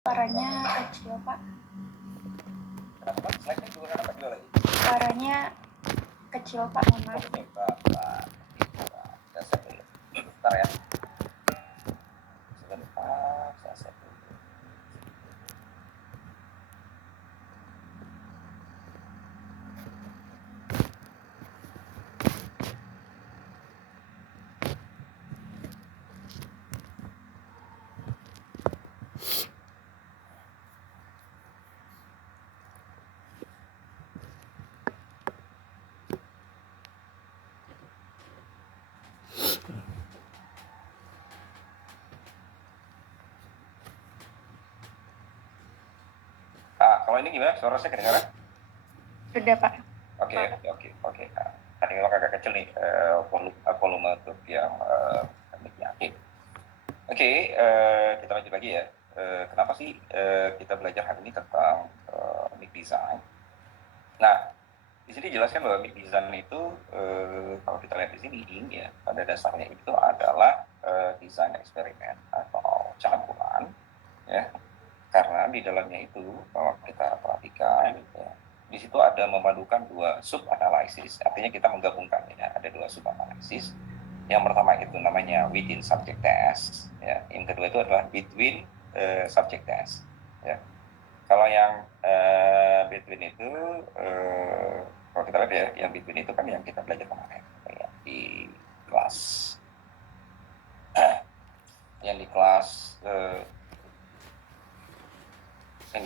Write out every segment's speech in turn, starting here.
Suaranya kecil, Pak. Kenapa, Pak? Slide-nya juga apa juga lagi? Suaranya kecil, Pak. Mohon maaf. Oke, Pak. Saya set dulu. Bentar ya. Sebentar, saya set dulu. Kalau ini gimana? Suara saya kedengaran? Sudah, Pak. Oke. Tadi memang agak kecil nih volume untuk yang mic-nya. Oke, kita lanjut lagi ya. Kenapa sih kita belajar hari ini tentang mic design? Nah, di sini dijelaskan bahwa mic design itu kalau kita lihat di sini ya, pada dasarnya itu adalah desain eksperimen atau campuran ya. Karena di dalamnya itu kalau kita perhatikan ya, di situ ada memadukan dua sub analisis, artinya kita menggabungkan ya, ada dua sub analisis. Yang pertama itu namanya within subject test ya, yang kedua itu adalah between subject test ya. Kalau yang between itu kalau kita lihat ya, yang between itu kan yang kita belajar kemarin ya, di kelas yang di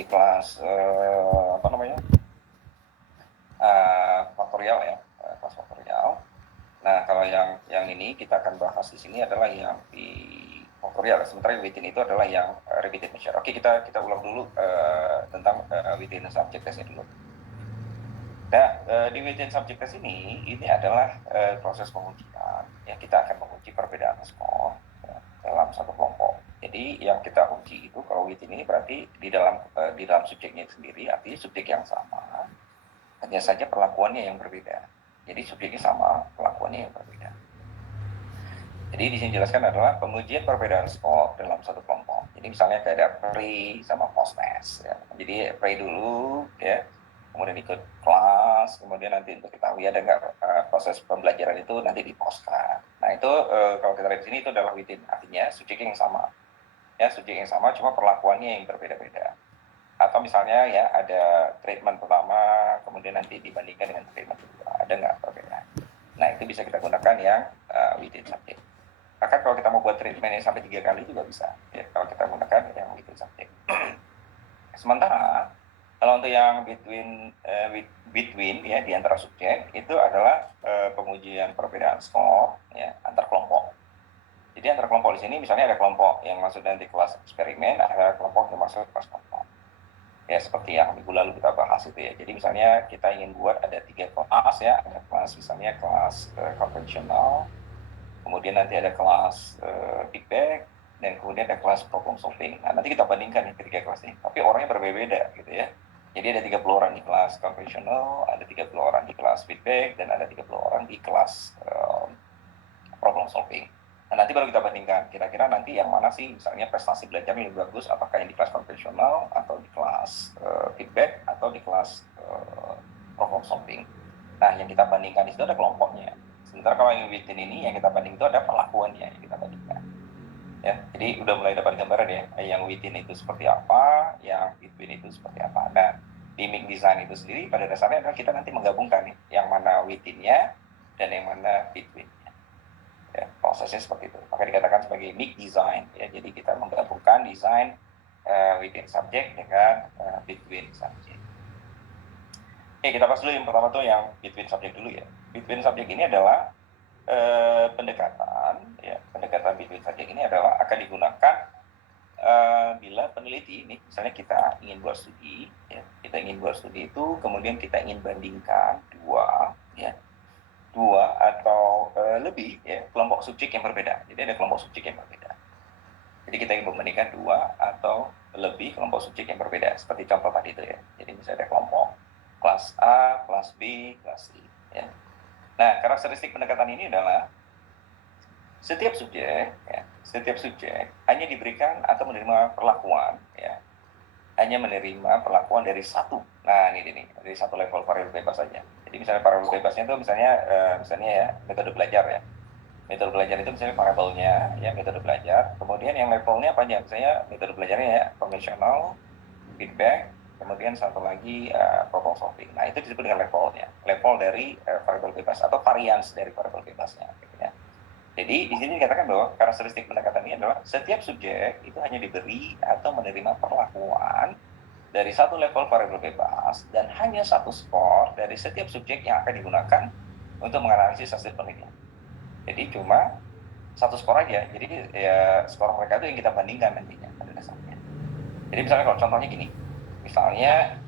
kelas apa namanya, faktorial ya, kelas faktorial. Nah, kalau yang ini kita akan bahas di sini adalah yang di faktorial. Sementara within itu adalah yang repeated measure. Oke, kita ulang dulu tentang within subject test dulu. Nah, di within subject test ini adalah proses pengujian. Ya, kita akan menguji perbedaan skor ya, dalam satu kelompok. Jadi yang kita uji itu kalau within ini berarti di dalam subjeknya sendiri, artinya subjek yang sama, hanya saja perlakuannya yang berbeda. Jadi subjeknya sama, perlakuannya yang berbeda. Jadi di sini dijelaskan adalah pengujian perbedaan skor dalam satu kelompok. Jadi misalnya kayak ada pre sama post test. Ya. Jadi pre dulu, ya, kemudian ikut kelas, kemudian nanti untuk ketahui ada nggak proses pembelajaran itu nanti di postkan. Nah itu kalau kita lihat di sini itu adalah within, artinya subjek yang sama, ya subjek yang sama, cuma perlakuannya yang berbeda-beda. Atau misalnya ya ada treatment pertama, kemudian nanti dibandingkan dengan treatment kedua, ada nggak perbedaan. Nah itu bisa kita gunakan yang within subject. Bahkan kalau kita mau buat treatment yang sampai 3 kali juga bisa ya, kalau kita gunakan yang within subject. Sementara kalau untuk yang between ya, di antara subjek itu adalah pengujian perbedaan skor ya antar kelompok. Jadi antar kelompok di sini misalnya ada kelompok yang masuk nanti kelas eksperimen, ada kelompok yang masuk kelas kelompok. Ya seperti yang minggu lalu kita bahas itu ya. Jadi misalnya kita ingin buat ada 3 kelas ya, ada kelas misalnya kelas konvensional, kemudian nanti ada kelas feedback, dan kemudian ada kelas problem solving. Nah, nanti kita bandingkan nih ketiga kelas ini. Tapi orangnya berbeda-beda gitu ya. Jadi ada 30 orang di kelas conventional, ada 30 orang di kelas feedback, dan ada 30 orang di kelas problem solving. Nah, nanti baru kita bandingkan, kira-kira nanti yang mana sih misalnya prestasi belajarnya lebih bagus, apakah yang di kelas konvensional, atau di kelas feedback, atau di kelas problem solving. Nah, yang kita bandingkan di situ ada kelompoknya. Sementara kalau yang within ini yang kita banding itu ada perlakuannya yang kita bandingkan. Ya, jadi udah mulai dapat gambaran ya, yang within itu seperti apa, yang between itu seperti apa. Nah, di mic design itu sendiri pada dasarnya adalah kita nanti menggabungkan nih, yang mana within-nya dan yang mana between-nya. Ya, prosesnya seperti itu. Maka dikatakan sebagai mic design. Ya, jadi kita menggabungkan desain within subject dengan between subject. Oke, kita bahas dulu yang pertama tuh yang between subject dulu ya. Between subject ini adalah pendekatan between subject ini adalah akan digunakan bila peneliti ini misalnya kita ingin buat studi ya, kita ingin buat studi itu kemudian kita ingin bandingkan dua atau lebih ya kelompok subjek yang berbeda. Jadi ada kelompok subjek yang berbeda. Jadi kita ingin membandingkan dua atau lebih kelompok subjek yang berbeda seperti contoh tadi itu ya. Jadi misalnya ada kelompok kelas A, kelas B, kelas C ya. Nah, karakteristik pendekatan ini adalah setiap subjek hanya diberikan atau menerima perlakuan ya, hanya menerima perlakuan dari satu. Nah, ini dari satu level variabel bebas saja. Jadi misalnya variabel bebasnya itu misalnya ya metode belajar ya. Metode belajar itu misalnya variabelnya ya metode belajar. Kemudian yang levelnya apa aja? Misalnya metode belajarnya ya konvensional, feedback, kemudian satu lagi problem solving. Nah, itu disebut dengan levelnya. Level dari variabel bebas atau varians dari variabel bebasnya gitu ya. Jadi di sini dikatakan bahwa karakteristik pendekatan ini adalah setiap subjek itu hanya diberi atau menerima perlakuan dari satu level variabel bebas dan hanya satu skor dari setiap subjek yang akan digunakan untuk menganalisis hasil penelitian. Jadi cuma satu skor aja. Jadi ya skor mereka itu yang kita bandingkan nantinya pada dasarnya. Jadi misalnya kalau contohnya gini, misalnya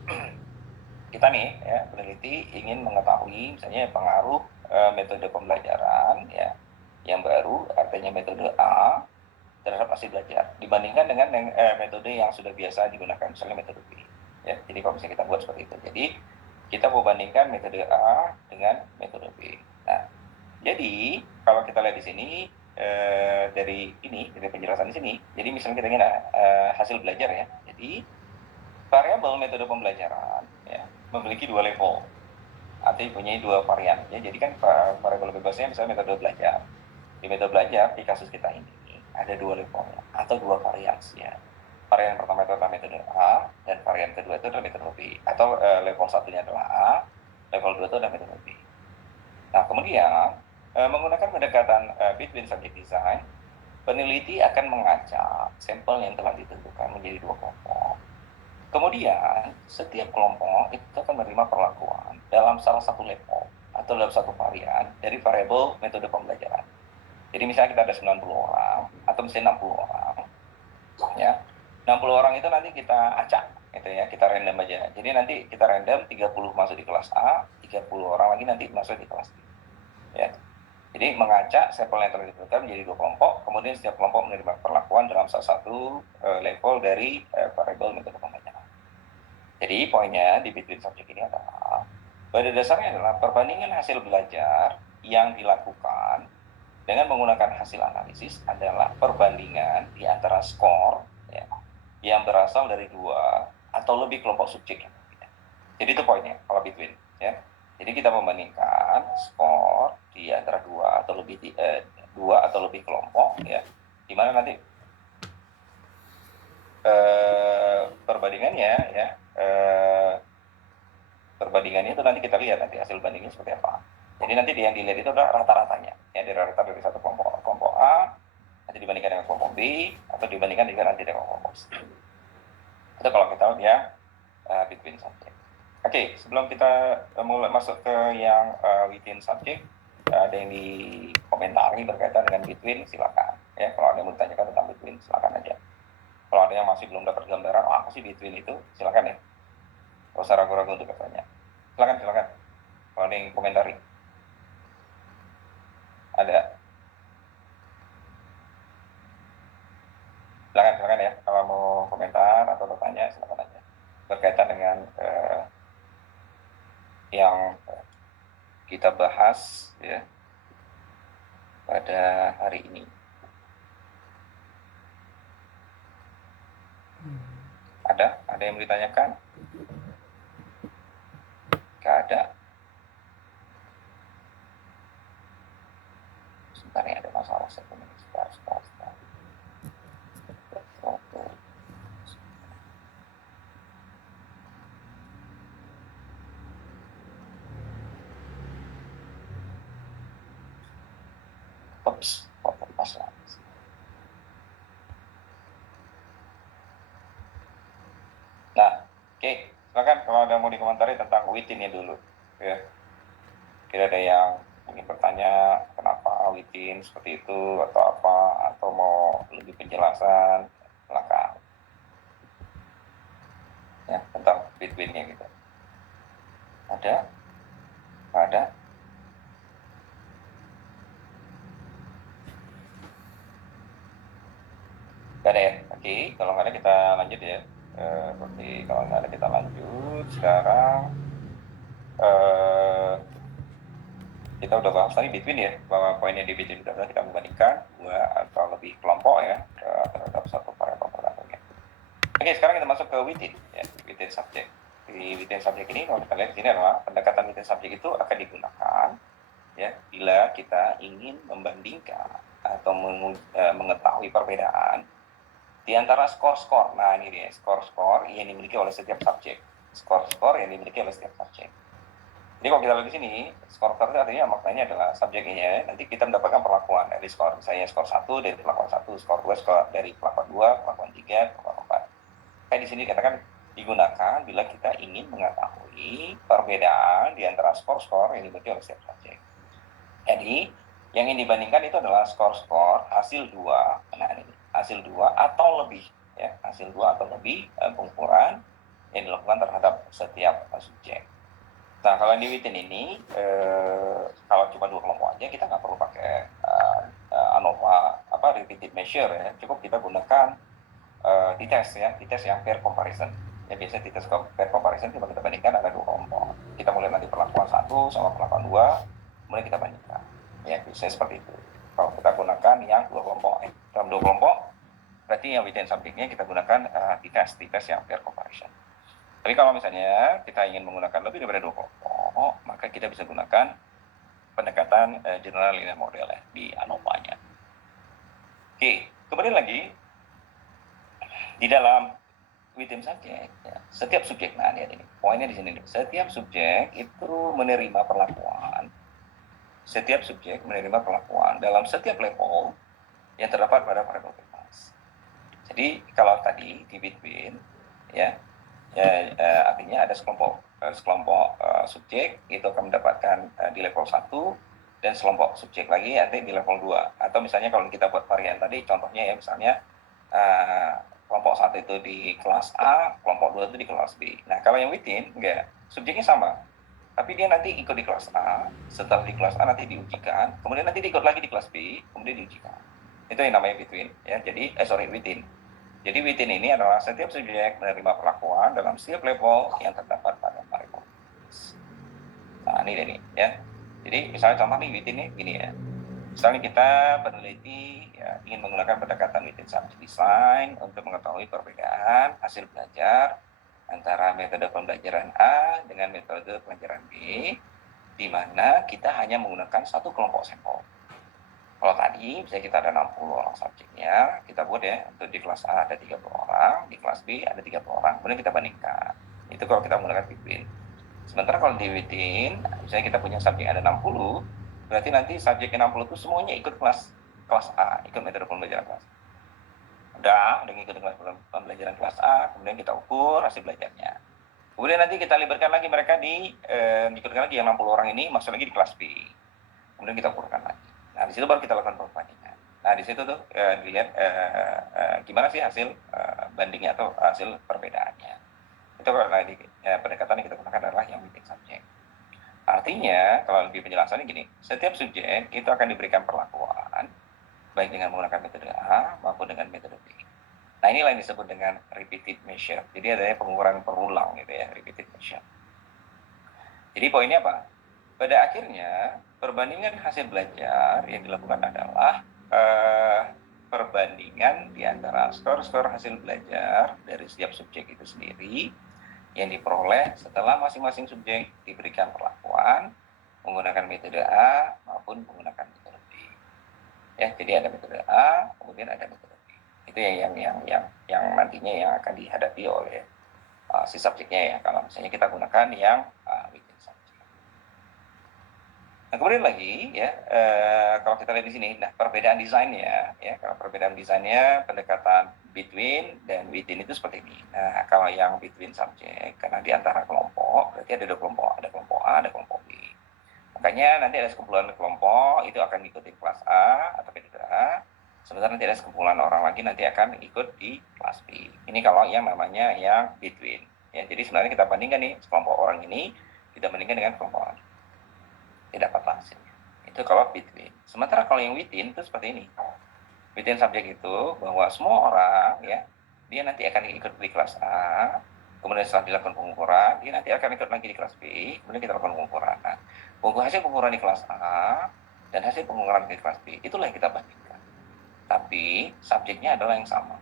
kita nih ya peneliti ingin mengetahui misalnya pengaruh metode pembelajaran ya yang baru, artinya metode A terhadap hasil belajar dibandingkan dengan metode yang sudah biasa digunakan, misalnya metode B. Ya, jadi kalau misalnya kita buat seperti itu, jadi kita mau bandingkan metode A dengan metode B. Nah, jadi kalau kita lihat di sini dari penjelasan di sini, jadi misalnya kita ingin hasil belajar ya, jadi variabel metode pembelajaran ya memiliki dua level, artinya punya dua varian ya. Jadi kan variabel bebasnya misalnya metode belajar. Di metode belajar di kasus kita ini ada dua levelnya atau dua variasi ya. Varian pertama itu adalah metode A dan varian kedua itu adalah metode B, atau level satunya adalah A, level 2 itu adalah metode B. Nah, kemudian menggunakan pendekatan between subject design, peneliti akan mengacak sampel yang telah ditentukan menjadi dua kelompok. Kemudian setiap kelompok itu akan menerima perlakuan dalam salah satu level atau dalam satu varian dari variabel metode pembelajaran. Jadi misalnya kita ada 90 orang atau misalnya 60 orang ya. 60 orang itu nanti kita acak gitu ya, kita random aja. Jadi nanti kita random 30 masuk di kelas A, 30 orang lagi nanti masuk di kelas B. Ya. Jadi mengacak sampel yang telah ditentukan menjadi dua kelompok, kemudian setiap kelompok menerima perlakuan dalam salah satu level dari variabel metode pembelajaran. Jadi poinnya di between subject ini adalah pada dasarnya adalah perbandingan hasil belajar yang dilakukan dengan menggunakan hasil analisis adalah perbandingan di antara skor ya, yang berasal dari dua atau lebih kelompok subjek yang berbeda. Jadi itu poinnya kalau between ya. Jadi kita membandingkan skor di antara dua atau lebih kelompok ya, di mana nanti perbandingannya ya perbandingannya itu nanti kita lihat nanti hasil bandingnya seperti apa. Jadi nanti yang dilihat itu adalah rata-ratanya ya, dari rata dari satu kelompok A nanti dibandingkan dengan kelompok B atau dibandingkan dengan nanti dengan kelompok C. Itu kalau kita lihat ya between subject. Oke, sebelum kita mulai masuk ke yang within subject, ada yang dikomentari berkaitan dengan between, silakan ya. Kalau ada yang mau ditanyakan tentang between, silakan aja. Kalau ada yang masih belum dapat gambaran apa sih between itu, silakan ya. Gak usah ragu-ragu untuk bertanya. Silakan. Kalau ada yang komentari. Ada. Silakan ya. Kalau mau komentar atau bertanya, silakan aja. Berkaitan dengan yang kita bahas ya pada hari ini. Ada yang mau ditanyakan? Gak ada. Sebentar ya, ada masalah sebentar. Ups, pas lah. Nah, oke. Silakan kalau ada mau dikomentari tentang within-nya dulu ya. Kira ada yang ingin bertanya kenapa within seperti itu atau apa, atau mau lebih penjelasan, silakan ya tentang between-nya gitu. Ada? Gak ada ya? Oke, kalau nggak ada kita lanjut ya. Berarti kalau nggak ada kita lanjut. Sekarang kita udah bahas tadi between ya, bahwa poinnya di between itu adalah kita membandingkan dua atau lebih kelompok ya terhadap satu variabel tertentu. Oke, sekarang kita masuk ke within, ya, within subject. Di within subject ini, kalau kita lihat di sini adalah pendekatan within subject itu akan digunakan, ya, bila kita ingin membandingkan atau mengetahui perbedaan di antara skor-skor. Nah, ini dia, skor-skor yang dimiliki oleh setiap subjek. Skor-skor yang dimiliki oleh setiap subjek. Jadi kalau kita lihat di sini, skor-skor itu artinya maknanya adalah subjeknya nanti kita mendapatkan perlakuan dari skor. Misalnya skor 1 dari perlakuan 1, skor 2 skor dari perlakuan 2, perlakuan 3, perlakuan 4. Kayak di sini katakan digunakan bila kita ingin mengetahui perbedaan di antara skor-skor yang dimiliki oleh setiap subjek. Jadi, yang ingin dibandingkan itu adalah skor-skor hasil 2, nah ini, hasil 2 atau lebih, ya, hasil 2 atau lebih pengukuran yang dilakukan terhadap setiap subjek. Nah, kalau di within ini, kalau cuma 2 kelompok aja, kita nggak perlu pakai ANOVA, repeated measure, ya. Cukup kita gunakan dites yang pair comparison. Ya, biasanya dites pair comparison cuma kita bandingkan ada 2 kelompok. Kita mulai nanti perlakuan 1 sama perlakuan 2, kemudian kita bandingkan. Ya, biasanya seperti itu. Kalau kita gunakan yang 2 kelompok, dalam 2 kelompok, berarti yang within subjeknya kita gunakan dites yang pair comparison. Tapi kalau misalnya kita ingin menggunakan lebih daripada 2 kelompok, maka kita bisa gunakan pendekatan general linear model, ya, di ANOVA-nya. Oke, kemudian lagi di dalam within subjek, ya, setiap subjek, nah lihat ini, poinnya di sini, setiap subjek itu menerima perlakuan, dalam setiap level yang terdapat pada variabel bebas. Jadi kalau tadi di between, ya, artinya ada sekelompok subjek itu akan mendapatkan di level 1 dan sekelompok subjek lagi nanti di level 2. Atau misalnya kalau kita buat varian tadi, contohnya ya, misalnya kelompok 1 itu di kelas A, kelompok 2 itu di kelas B. Nah, kalau yang within, enggak, subjeknya sama. Tapi dia nanti ikut di kelas A, setelah di kelas A nanti diujikan, kemudian nanti ikut lagi di kelas B, kemudian diujikan. Itu yang namanya between, ya. Jadi, within. Jadi within ini adalah setiap subjek menerima perlakuan dalam setiap level yang terdapat pada variabel. Nah, ini, ya. Jadi, misalnya contoh nih within ini gini, ya. Misalnya kita peneliti, ya, ingin menggunakan pendekatan within subject design untuk mengetahui perbedaan hasil belajar antara metode pembelajaran A dengan metode pembelajaran B, di mana kita hanya menggunakan satu kelompok sampel. Kalau tadi, misalnya kita ada 60 orang subjeknya, kita buat, ya, untuk di kelas A ada 30 orang, di kelas B ada 30 orang, kemudian kita bandingkan. Itu kalau kita menggunakan between. Sementara kalau di within, misalnya kita punya subjek ada 60, berarti nanti subjek 60 itu semuanya ikut kelas A, ikut metode pembelajaran kelas A. Udah ngikut kelas pembelajaran kelas A, kemudian kita ukur hasil belajarnya. Kemudian nanti kita libatkan lagi mereka ikutkan lagi yang 60 orang ini masuk lagi di kelas B. Kemudian kita ukurkan lagi. Nah, di situ baru kita lakukan perbandingan. Nah, di situ tuh dilihat gimana sih hasil bandingnya atau hasil perbedaannya. Itu kalau di pendekatan yang kita gunakan adalah yang within subject. Artinya, kalau lebih penjelasannya gini, setiap subjek itu akan diberikan perlakuan, baik dengan menggunakan metode A maupun dengan metode B. Nah, inilah yang disebut dengan repeated measure. Jadi adanya pengukuran berulang gitu, ya, repeated measure. Jadi poinnya apa? Pada akhirnya, perbandingan hasil belajar yang dilakukan adalah perbandingan di antara skor-skor hasil belajar dari setiap subjek itu sendiri yang diperoleh setelah masing-masing subjek diberikan perlakuan menggunakan metode A maupun menggunakan metode B. Ya, jadi ada metode A, kemudian ada metode B. Itu yang nantinya yang akan dihadapi oleh si subjeknya, ya. Kalau misalnya kita gunakan yang within subject. Nah, kemudian lagi, ya, kalau kita lihat di sini, nah, perbedaan desainnya, ya, kalau perbedaan desainnya pendekatan between dan within itu seperti ini. Nah, kalau yang between subject, karena di antara kelompok, berarti ada 2 kelompok, ada kelompok A, ada kelompok B. Makanya nanti ada sekumpulan kelompok, itu akan ikuti kelas A atau metode A, sementara nanti ada sekumpulan orang lagi nanti akan ikut di kelas B. Ini kalau yang namanya yang between. Ya, jadi sebenarnya kita bandingkan nih, sekelompok orang ini, kita bandingkan dengan kelompok lain. Tidak dapat hasilnya. Itu kalau between. Sementara kalau yang within itu seperti ini. Within subjek itu bahwa semua orang, ya, dia nanti akan ikut di kelas A, kemudian setelah dilakukan pengukuran, dia nanti akan ikut lagi di kelas B, kemudian kita lakukan pengukuran. Nah, hasil pengukuran di kelas A dan hasil pengukuran di kelas B, itulah yang kita bandingkan. Tapi subjeknya adalah yang sama.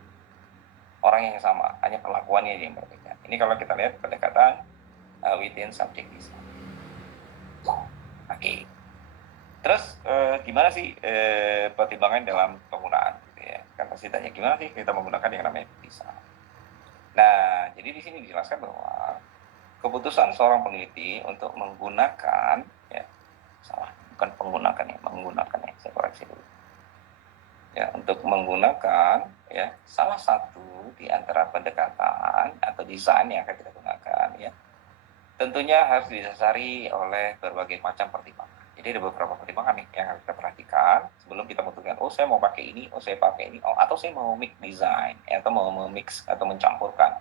orang yang sama, hanya perlakuannya yang berbeda. Ini kalau kita lihat pendekatan within subject design. Oke. Terus gimana sih pertimbangan dalam penggunaan? Gitu ya. Kan pasti tanya gimana sih kita menggunakan yang namanya design. Nah, jadi di sini dijelaskan bahwa keputusan seorang peneliti untuk menggunakan, ya salah, bukan menggunakan ya, saya koreksi dulu. Ya, untuk menggunakan ya salah satu di antara pendekatan atau desain yang akan kita gunakan, ya tentunya harus didasari oleh berbagai macam pertimbangan. Jadi ada beberapa pertimbangan nih yang harus kita perhatikan sebelum kita memutuskan, oh saya mau pakai ini, oh saya pakai ini, oh atau saya mau mix design, atau mau mix atau mencampurkan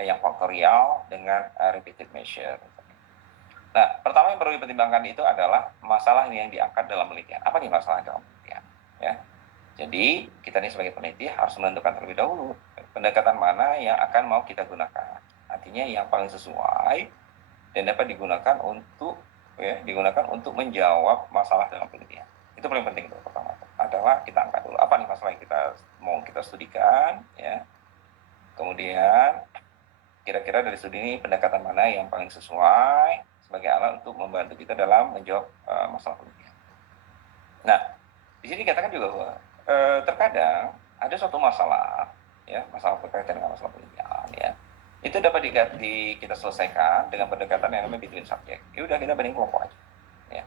yang faktorial dengan repeated measure. Nah, pertama yang perlu dipertimbangkan itu adalah masalah yang diangkat dalam penelitian. Apa nih masalah dalam penelitian? Ya. Jadi kita nih sebagai peneliti harus menentukan terlebih dahulu pendekatan mana yang akan mau kita gunakan. Artinya yang paling sesuai dan dapat digunakan untuk menjawab masalah dalam penelitian. Itu paling penting tuh. Pertama adalah kita angkat dulu apa nih masalah yang kita studikan, ya. Kemudian kira-kira dari studi ini pendekatan mana yang paling sesuai sebagai alat untuk membantu kita dalam menjawab masalah penelitian. Nah, di sini katakan juga bahwa terkadang ada suatu masalah, ya, masalah berkaitan dengan masalah penelitian, ya. Itu dapat kita selesaikan dengan pendekatan yang namanya between subject. Ya udah, kita banding kelompok aja, ya.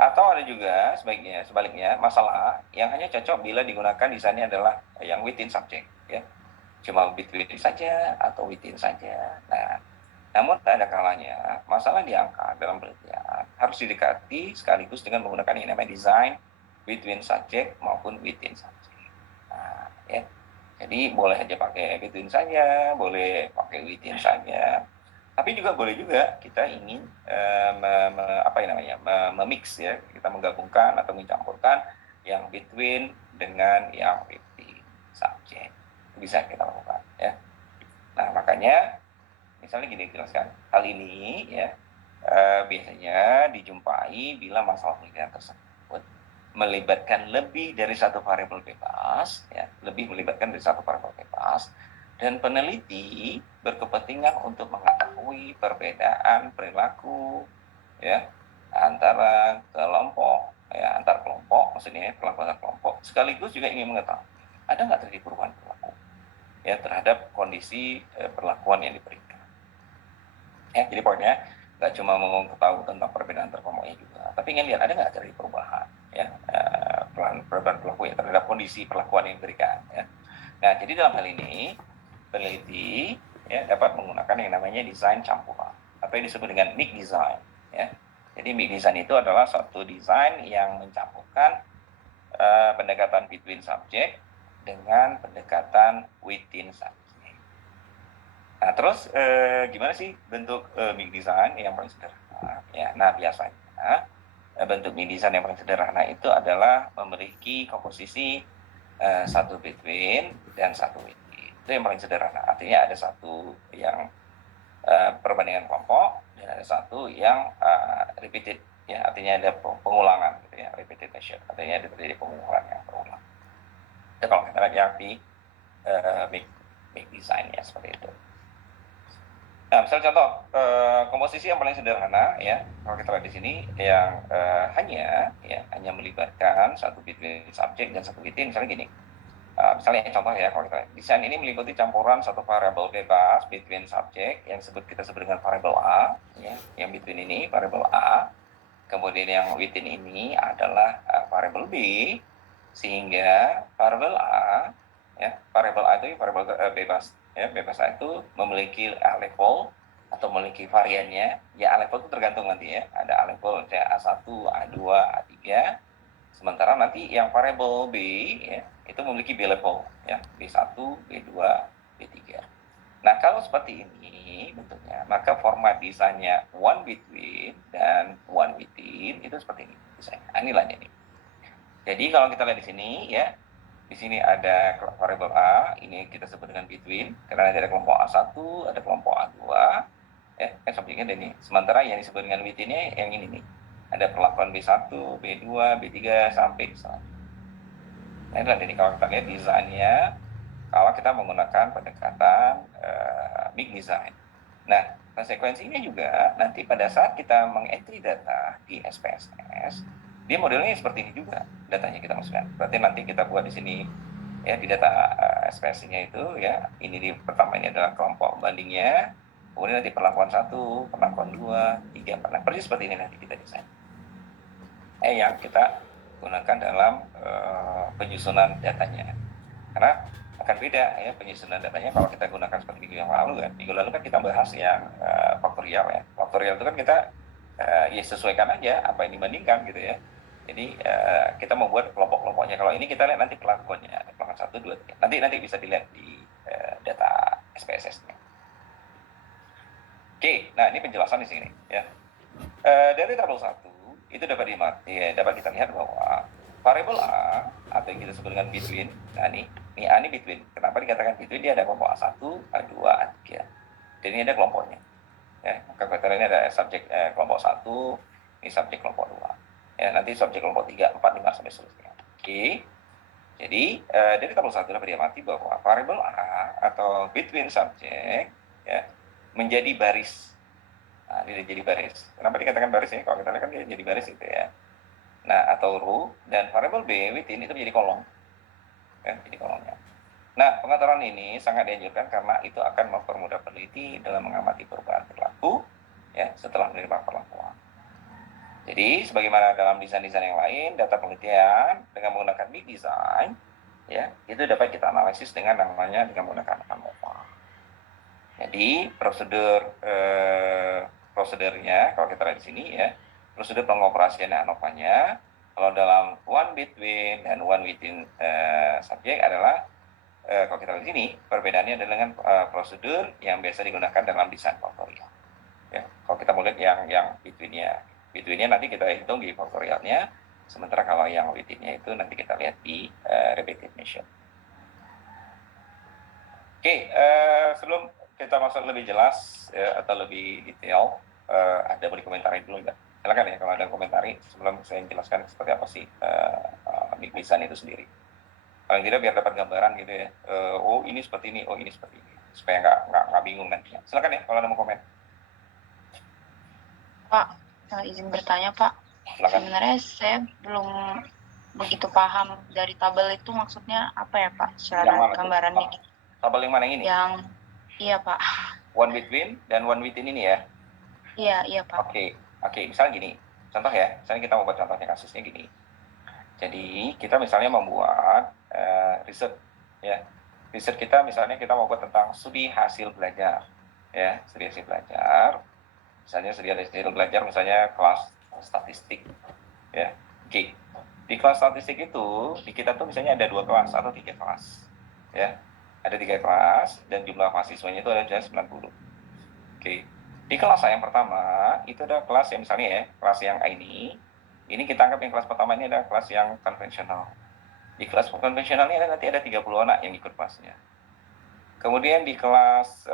Atau ada juga sebaliknya masalah yang hanya cocok bila digunakan desainnya adalah yang within subject, ya. Cuma between saja atau within saja. Nah, namun ada kalanya masalah diangkat dalam penelitian harus didekati sekaligus dengan menggunakan yang namanya design between subject maupun within subject. Nah, ya. Jadi boleh aja pakai between saja, boleh pakai within saja. Tapi juga boleh juga kita ingin memix, ya, kita menggabungkan atau mencampurkan yang between dengan yang within subject. Bisa kita lakukan, ya. Nah, makanya misalnya gini dijelaskan, hal ini, ya, biasanya dijumpai bila masalah penelitian tersebut melibatkan lebih dari satu variabel bebas, ya, dan peneliti berkepentingan untuk mengetahui perbedaan perilaku, ya, antar kelompok, maksudnya perlakuan kelompok, sekaligus juga ingin mengetahui ada nggak terjadi perubahan perilaku, ya, terhadap kondisi perlakuan yang diberikan. Ya, jadi poinnya nggak cuma mau tahu tentang perbedaan antar kelompoknya juga, tapi ingin lihat ada nggak terjadi perubahan, ya, perubahan perilaku ya terhadap kondisi perlakuan yang diberikan, ya. Nah, jadi dalam hal ini peneliti, ya, dapat menggunakan yang namanya desain campuran atau yang disebut dengan mix design, ya. Jadi mix design itu adalah suatu desain yang mencampurkan pendekatan between subject dengan pendekatan within subject. Nah, terus gimana sih bentuk mix design yang paling sederhana? Ya, nah biasanya bentuk mix design yang paling sederhana itu adalah memiliki komposisi satu between dan satu within. Itu yang paling sederhana. Artinya ada satu yang perbandingan kelompok dan ada satu yang repeated, ya, artinya ada pengulangan, gitu ya, repeated measure. Artinya ada terjadi pengulangan yang berulang. Itu kalau kita lihat di mix design, ya, seperti itu. Nah, misalnya contoh komposisi yang paling sederhana, ya, kalau kita lihat di sini yang hanya melibatkan satu between subject dan satu within, misalnya gini. Misalnya contoh, ya, kalau kita lihat desain ini meliputi campuran satu variabel bebas between subject yang kita sebut dengan variabel A, ya, yang between ini variabel A, kemudian yang within ini adalah variabel B, sehingga variabel A, ya, variabel A itu variabel bebas. Ya, bebas A itu memiliki A level atau memiliki variannya. Ya, A level itu tergantung nanti, ya. Ada A level A1, A2, A3. Sementara nanti yang variabel B, ya, itu memiliki B level, ya, B1, B2, B3. Nah, kalau seperti ini bentuknya, maka format desainnya one between dan one within itu seperti ini desainnya. Inilah ini. Jadi kalau kita lihat di sini, ya, di sini ada variabel A, ini kita sebut dengan between, karena ada kelompok A1, ada kelompok A2, ya, subjeknya ada ini. Sementara yang disebut dengan within-nya yang ini nih. Ada perlakuan B1, B2, B3 sampai selanjutnya. Nah, inilah jadi kalau kita lihat desainnya, kalau kita menggunakan pendekatan big design. Nah, konsekuensinya juga nanti pada saat kita mengentry data di SPSS, dia modelnya seperti ini juga datanya kita masukkan. Berarti nanti kita buat di sini ya di data SPSS-nya itu ya, ini di pertama ini adalah kelompok bandingnya, kemudian nanti perlakuan 1, perlakuan 2, 3, 4. Nah, persis seperti ini nanti kita desain. Yang kita gunakan dalam penyusunan datanya. Karena akan beda ya penyusunan datanya kalau kita gunakan seperti minggu yang lalu kan. Minggu lalu kan kita bahas yang faktorial ya. Faktorial itu kan kita ya sesuaikan aja apa yang dibandingkan gitu ya. Jadi kita membuat kelompok-kelompoknya. Kalau ini kita lihat nanti perlakuannya, perlakuan 1, 2, 3. Nanti bisa dilihat di data SPSS-nya. Oke, nah ini penjelasan di sini ya. Dari tabel 1 itu dapat kita lihat bahwa variabel A atau yang kita sebut dengan between. Nah ini A ini between. Kenapa dikatakan between? Dia ada kelompok A1, A2, A3. Dan ini ada kelompoknya. Ya, maka kita ini ada subjek kelompok 1, ini subjek kelompok 2. Ya, nanti subjek kelompok 3, 4, 5 sampai seterusnya. Oke. Jadi dari tabel 1 dapat diamati bahwa variabel A atau between subjek ya menjadi baris. Nah, dia jadi baris. Kenapa dikatakan baris ini? Kalau kita lihat kan dia jadi baris itu ya. Nah, atau row, dan variabel B within itu menjadi kolom. Ya, jadi kolomnya. Nah, pengaturan ini sangat dianjurkan karena itu akan mempermudah peneliti dalam mengamati perubahan perilaku ya setelah menerima perlakuan. Jadi, sebagaimana dalam desain-desain yang lain, data penelitian dengan menggunakan big design ya, itu dapat kita analisis dengan menggunakan ANOVA. Jadi prosedurnya kalau kita lihat di sini ya, prosedur pengoperasian ANOVA-nya kalau dalam one between dan one within subjek adalah kalau kita lihat di sini perbedaannya adalah dengan prosedur yang biasa digunakan dalam desain faktorial. Ya, kalau kita mau lihat yang between-nya nanti kita hitung di faktorialnya, sementara kalau yang within-nya itu nanti kita lihat di repeated measure. Oke, sebelum kita masuk lebih jelas ya, atau lebih detail, ada boleh komentari dulu nggak? Silakan ya kalau ada komentari sebelum saya jelaskan seperti apa sih big design itu sendiri. Paling tidak biar dapat gambaran gitu ya. Oh ini seperti ini, oh ini seperti ini, supaya nggak bingung nantinya. Silakan ya kalau ada mau komen. Pak, izin bertanya Pak. Silakan. Sebenarnya saya belum begitu paham dari tabel itu maksudnya apa ya Pak? Secara gambarannya. Tabel yang mana ini? Yang iya Pak. One between dan one within ini ya? Iya Pak. Oke, misalnya gini, contoh ya, misalnya kita mau buat contohnya kasusnya gini. Jadi kita misalnya membuat riset ya, riset kita misalnya kita mau buat tentang studi hasil belajar ya, studi hasil belajar, misalnya studi hasil belajar misalnya kelas statistik ya. Oke, di kelas statistik itu di kita tuh misalnya ada 2 kelas atau 3 kelas ya, ada 3 kelas dan jumlah mahasiswanya itu ada 90. Oke. Di kelas A yang pertama, itu ada kelas yang misalnya ya, kelas yang ini kita anggap yang kelas pertama ini adalah kelas yang konvensional. Di kelas konvensional ini nanti ada 30 anak yang ikut kelasnya. Kemudian di kelas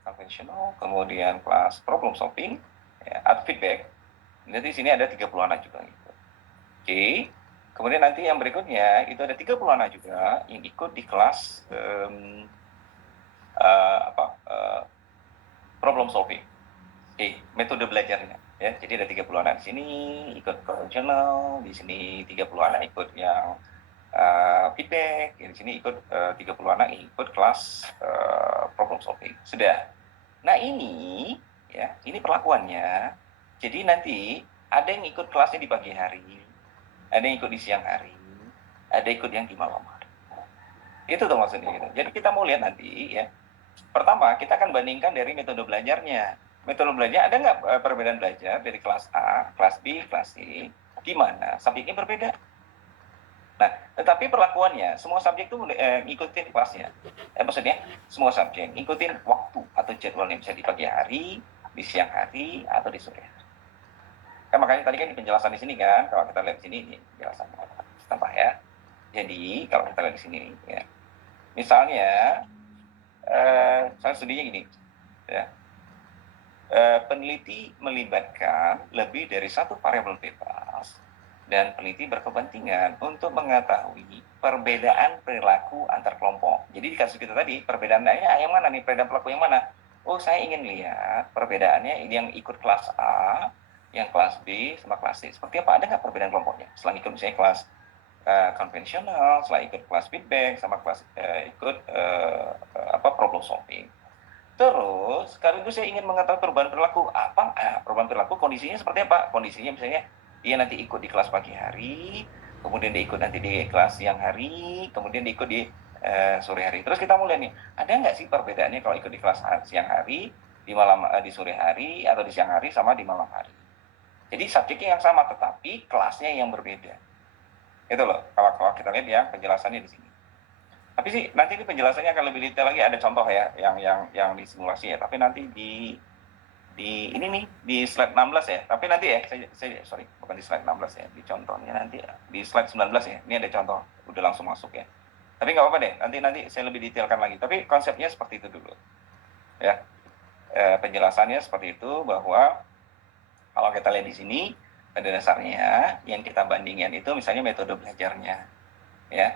konvensional, kemudian kelas problem solving, ya, atau feedback, nanti di sini ada 30 anak juga. Gitu. Oke. Kemudian nanti yang berikutnya, itu ada 30 anak juga yang ikut di kelas problem solving. Metode belajarnya ya. Jadi ada 30 anak di sini ikut konvensional, di sini 30 anak ikut yang feedback, di sini ikut 30 anak ikut kelas problem solving. Sudah. Nah, ini ya, ini perlakuannya. Jadi nanti ada yang ikut kelasnya di pagi hari, ada yang ikut di siang hari, ada yang ikut yang di malam hari. Itu tuh maksudnya gitu. Jadi kita mau lihat nanti ya. Pertama, kita akan bandingkan dari metode belajarnya. Metode belajar, ada nggak perbedaan belajar dari kelas A, kelas B, kelas C, di mana subjeknya berbeda. Nah, tetapi perlakuannya, semua subjek itu ngikutin kelasnya. Maksudnya, semua subjek ngikutin waktu atau jadwalnya, bisa di pagi hari, di siang hari, atau di sore hari. Kan makanya tadi kan di penjelasan di sini kan, kalau kita lihat di sini, ini penjelasannya. Tambah ya. Jadi, kalau kita lihat di sini, ya. Misalnya, saya studinya gini, ya. Peneliti melibatkan lebih dari 1 variabel bebas dan peneliti berkepentingan untuk mengetahui perbedaan perilaku antar kelompok. Jadi di kasus kita tadi, perbedaannya yang mana nih, perbedaan perilaku yang mana? Oh, saya ingin lihat perbedaannya ini yang ikut kelas A, yang kelas B, sama kelas C. Seperti apa? Ada nggak perbedaan kelompoknya? Setelah ikut misalnya kelas konvensional, setelah ikut kelas feedback, sama kelas ikut problem solving. Terus, sekaligus saya ingin mengetahui perubahan perilaku. Perubahan perilaku kondisinya seperti apa? Kondisinya misalnya dia nanti ikut di kelas pagi hari, kemudian dia ikut nanti di kelas siang hari, kemudian dia ikut di sore hari. Terus kita mulai nih, ada nggak sih perbedaannya kalau ikut di kelas siang hari, di sore hari, atau di siang hari sama di malam hari? Jadi subjeknya yang sama, tetapi kelasnya yang berbeda. Itu loh, kalau kita lihat ya penjelasannya di sini. Tapi sih nanti ini penjelasannya akan lebih detail lagi, ada contoh ya yang di simulasi ya. Tapi nanti di ini nih di slide 16 ya. Tapi nanti ya saya sorry, bukan di slide 16 ya. Di contohnya nanti di slide 19 ya. Ini ada contoh, udah langsung masuk ya. Tapi nggak apa-apa deh, nanti saya lebih detailkan lagi. Tapi konsepnya seperti itu dulu. Ya. Penjelasannya seperti itu, bahwa kalau kita lihat di sini pada dasarnya yang kita bandingkan itu misalnya metode belajarnya. Ya.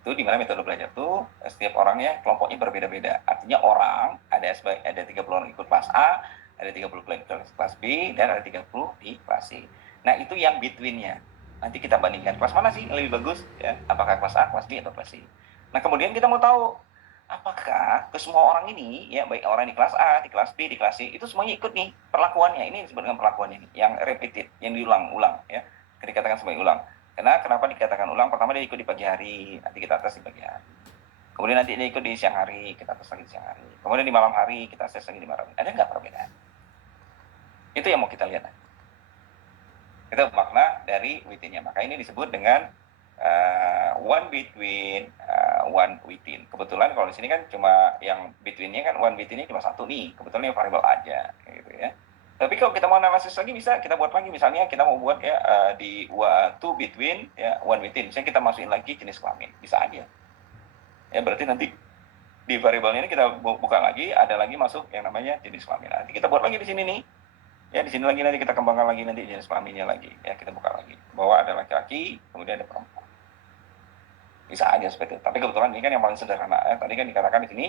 Itu di mana metode belajar itu setiap orangnya kelompoknya berbeda-beda. Artinya orang ada 30 orang ikut kelas A, ada 30 ikut kelas B, dan ada 30 di kelas C. Nah, itu yang between-nya. Nanti kita bandingkan kelas mana sih yang lebih bagus ya? Apakah kelas A, kelas B, atau kelas C. Nah, kemudian kita mau tahu apakah ke semua orang ini ya, baik orang di kelas A, di kelas B, di kelas C, itu semuanya ikut nih perlakuannya. Ini disebut dengan perlakuannya nih, yang repeated, yang diulang-ulang ya. Dikatakan sebagai ulang. Kenapa dikatakan ulang? Pertama dia ikut di pagi hari, nanti kita tes di pagi hari. Kemudian nanti dia ikut di siang hari, kita tes lagi di siang hari. Kemudian di malam hari, kita tes lagi di malam hari. Ada nggak perbedaan? Itu yang mau kita lihat. Itu makna dari within-nya. Maka ini disebut dengan one between, one within. Kebetulan kalau di sini kan cuma yang between-nya kan one within-nya cuma satu nih. Kebetulan yang variable aja, gitu ya. Tapi kalau kita mau analisis lagi bisa kita buat lagi, misalnya kita mau buat ya di two between ya one within, misalnya kita masukin lagi jenis kelamin, bisa aja. Ya berarti nanti di variabelnya ini kita buka lagi, ada lagi masuk yang namanya jenis kelamin. Nanti kita buat lagi di sini nih. Ya di sini lagi nanti kita kembangkan lagi nanti jenis kelaminnya lagi. Ya kita buka lagi bahwa ada laki-laki, kemudian ada perempuan. Bisa aja seperti itu. Tapi kebetulan ini kan yang paling sederhana. Tadi kan dikatakan di sini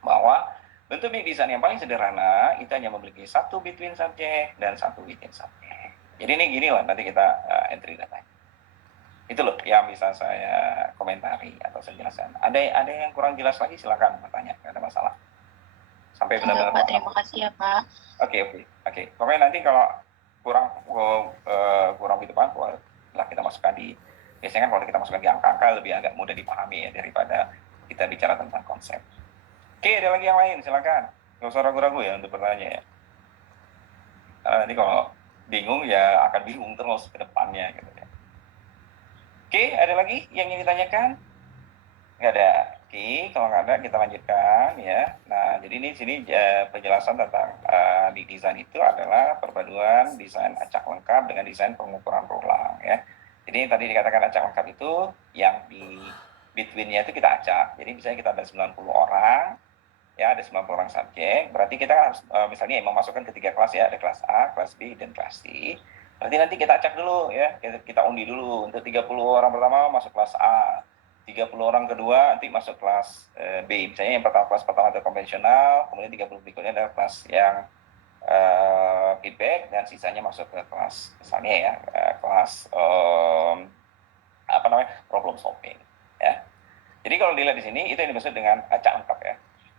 bahwa bentuk big design yang paling sederhana itu hanya memiliki satu between subject dan satu within subject. Jadi ini gini lah, nanti kita entry datanya. Itu loh yang bisa saya komentari atau saya jelaskan. Ada yang kurang jelas lagi, silakan bertanya, nggak ada masalah. Sampai benar-benar. Pak, terima kasih ya Pak. Oke. Pokoknya nanti kalau kurang di depan, lah kita masukkan di, biasanya kan kalau kita masukkan di angka-angka lebih agak mudah dipahami ya daripada kita bicara tentang konsep. Oke, ada lagi yang lain, silakan. Nggak usah ragu-ragu ya untuk bertanya ya. Nanti kalau bingung ya akan bingung terus ke depannya gitu ya. Oke, ada lagi yang ingin ditanyakan? Nggak ada. Oke, kalau nggak ada kita lanjutkan ya. Nah, jadi ini sini penjelasan tentang big design itu adalah perpaduan desain acak lengkap dengan desain pengukuran rulang ya. Jadi tadi dikatakan acak lengkap itu yang di between-nya itu kita acak. Jadi misalnya kita ada 90 orang, ya ada 90 orang subjek, berarti kita harus misalnya memasukkan ke 3 kelas ya, ada kelas A, kelas B, dan kelas C. Berarti nanti kita acak dulu ya, kita undi dulu. Untuk 30 orang pertama masuk kelas A, 30 orang kedua nanti masuk kelas B. Misalnya yang kelas pertama itu konvensional, kemudian 30 berikutnya adalah kelas yang feedback, dan sisanya masuk ke kelas misalnya ya, kelas problem solving ya. Jadi kalau dilihat di sini itu yang dimaksud dengan acak lengkap ya.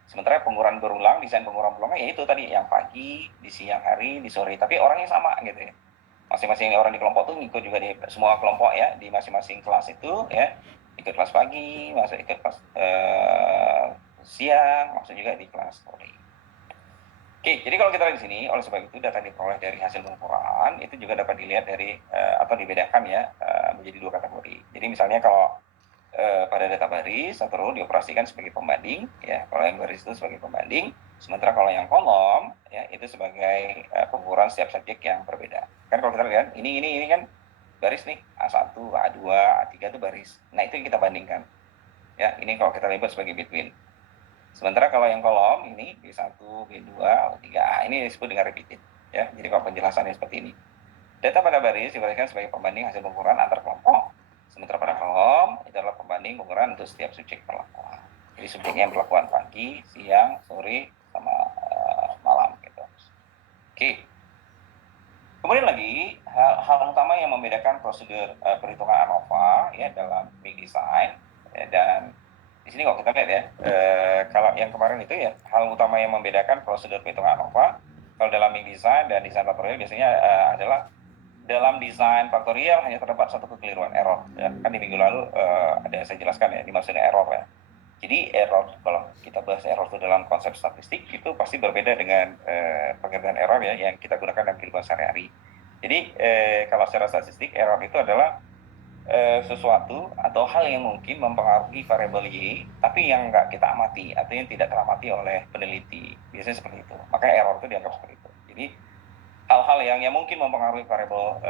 Sementara pengukuran berulang, desain pengukuran berulangnya yaitu tadi yang pagi, di siang hari, di sore, tapi orangnya sama gitu ya. Masing-masing orang di kelompok tuh ikut juga di semua kelompok ya, di masing-masing kelas itu ya, ikut kelas pagi, masuk ikut kelas siang, maksud juga di kelas sore. Oke, jadi kalau kita lihat di sini, oleh sebab itu data diperoleh dari hasil pengukuran itu juga dapat dilihat dari atau dibedakan ya menjadi 2 kategori. Jadi misalnya kalau pada data baris atau row dioperasikan sebagai pembanding ya, kalau yang baris itu sebagai pembanding, sementara kalau yang kolom ya itu sebagai pengukuran setiap subjek yang berbeda. Kan kalau kita lihat ini kan baris nih, A1, A2, A3 itu baris. Nah, itu yang kita bandingkan. Ya, ini kalau kita label sebagai between. Sementara kalau yang kolom ini B1, B2, B3, ini disebut dengan repeated ya. Jadi kalau penjelasannya seperti ini. Data pada baris diberikan sebagai pembanding hasil pengukuran antar kelompok. Sementara pada kolom itu adalah pembanding pengukuran untuk setiap subjek perlakuan. Jadi subjeknya yang perlakuan pagi, siang, sore, sama malam gitu. Oke. Kemudian lagi hal utama yang membedakan prosedur perhitungan ANOVA ya dalam big design ya, dan di sini kalau kita lihat ya kalau yang kemarin itu ya hal utama yang membedakan prosedur perhitungan ANOVA kalau dalam big design dan desain faktorial biasanya adalah dalam desain faktorial hanya terdapat satu kekeliruan error ya. Kan di minggu lalu ada saya jelaskan ya dimaksudnya error ya. Jadi error kalau kita bahas error itu dalam konsep statistik itu pasti berbeda dengan pengertian error ya yang kita gunakan dalam kehidupan sehari-hari. Jadi kalau secara statistik error itu adalah sesuatu atau hal yang mungkin mempengaruhi variabel Y tapi yang nggak kita amati atau yang tidak teramati oleh peneliti. Biasanya seperti itu. Maka error itu dianggap seperti itu. Jadi hal-hal yang mungkin mempengaruhi variabel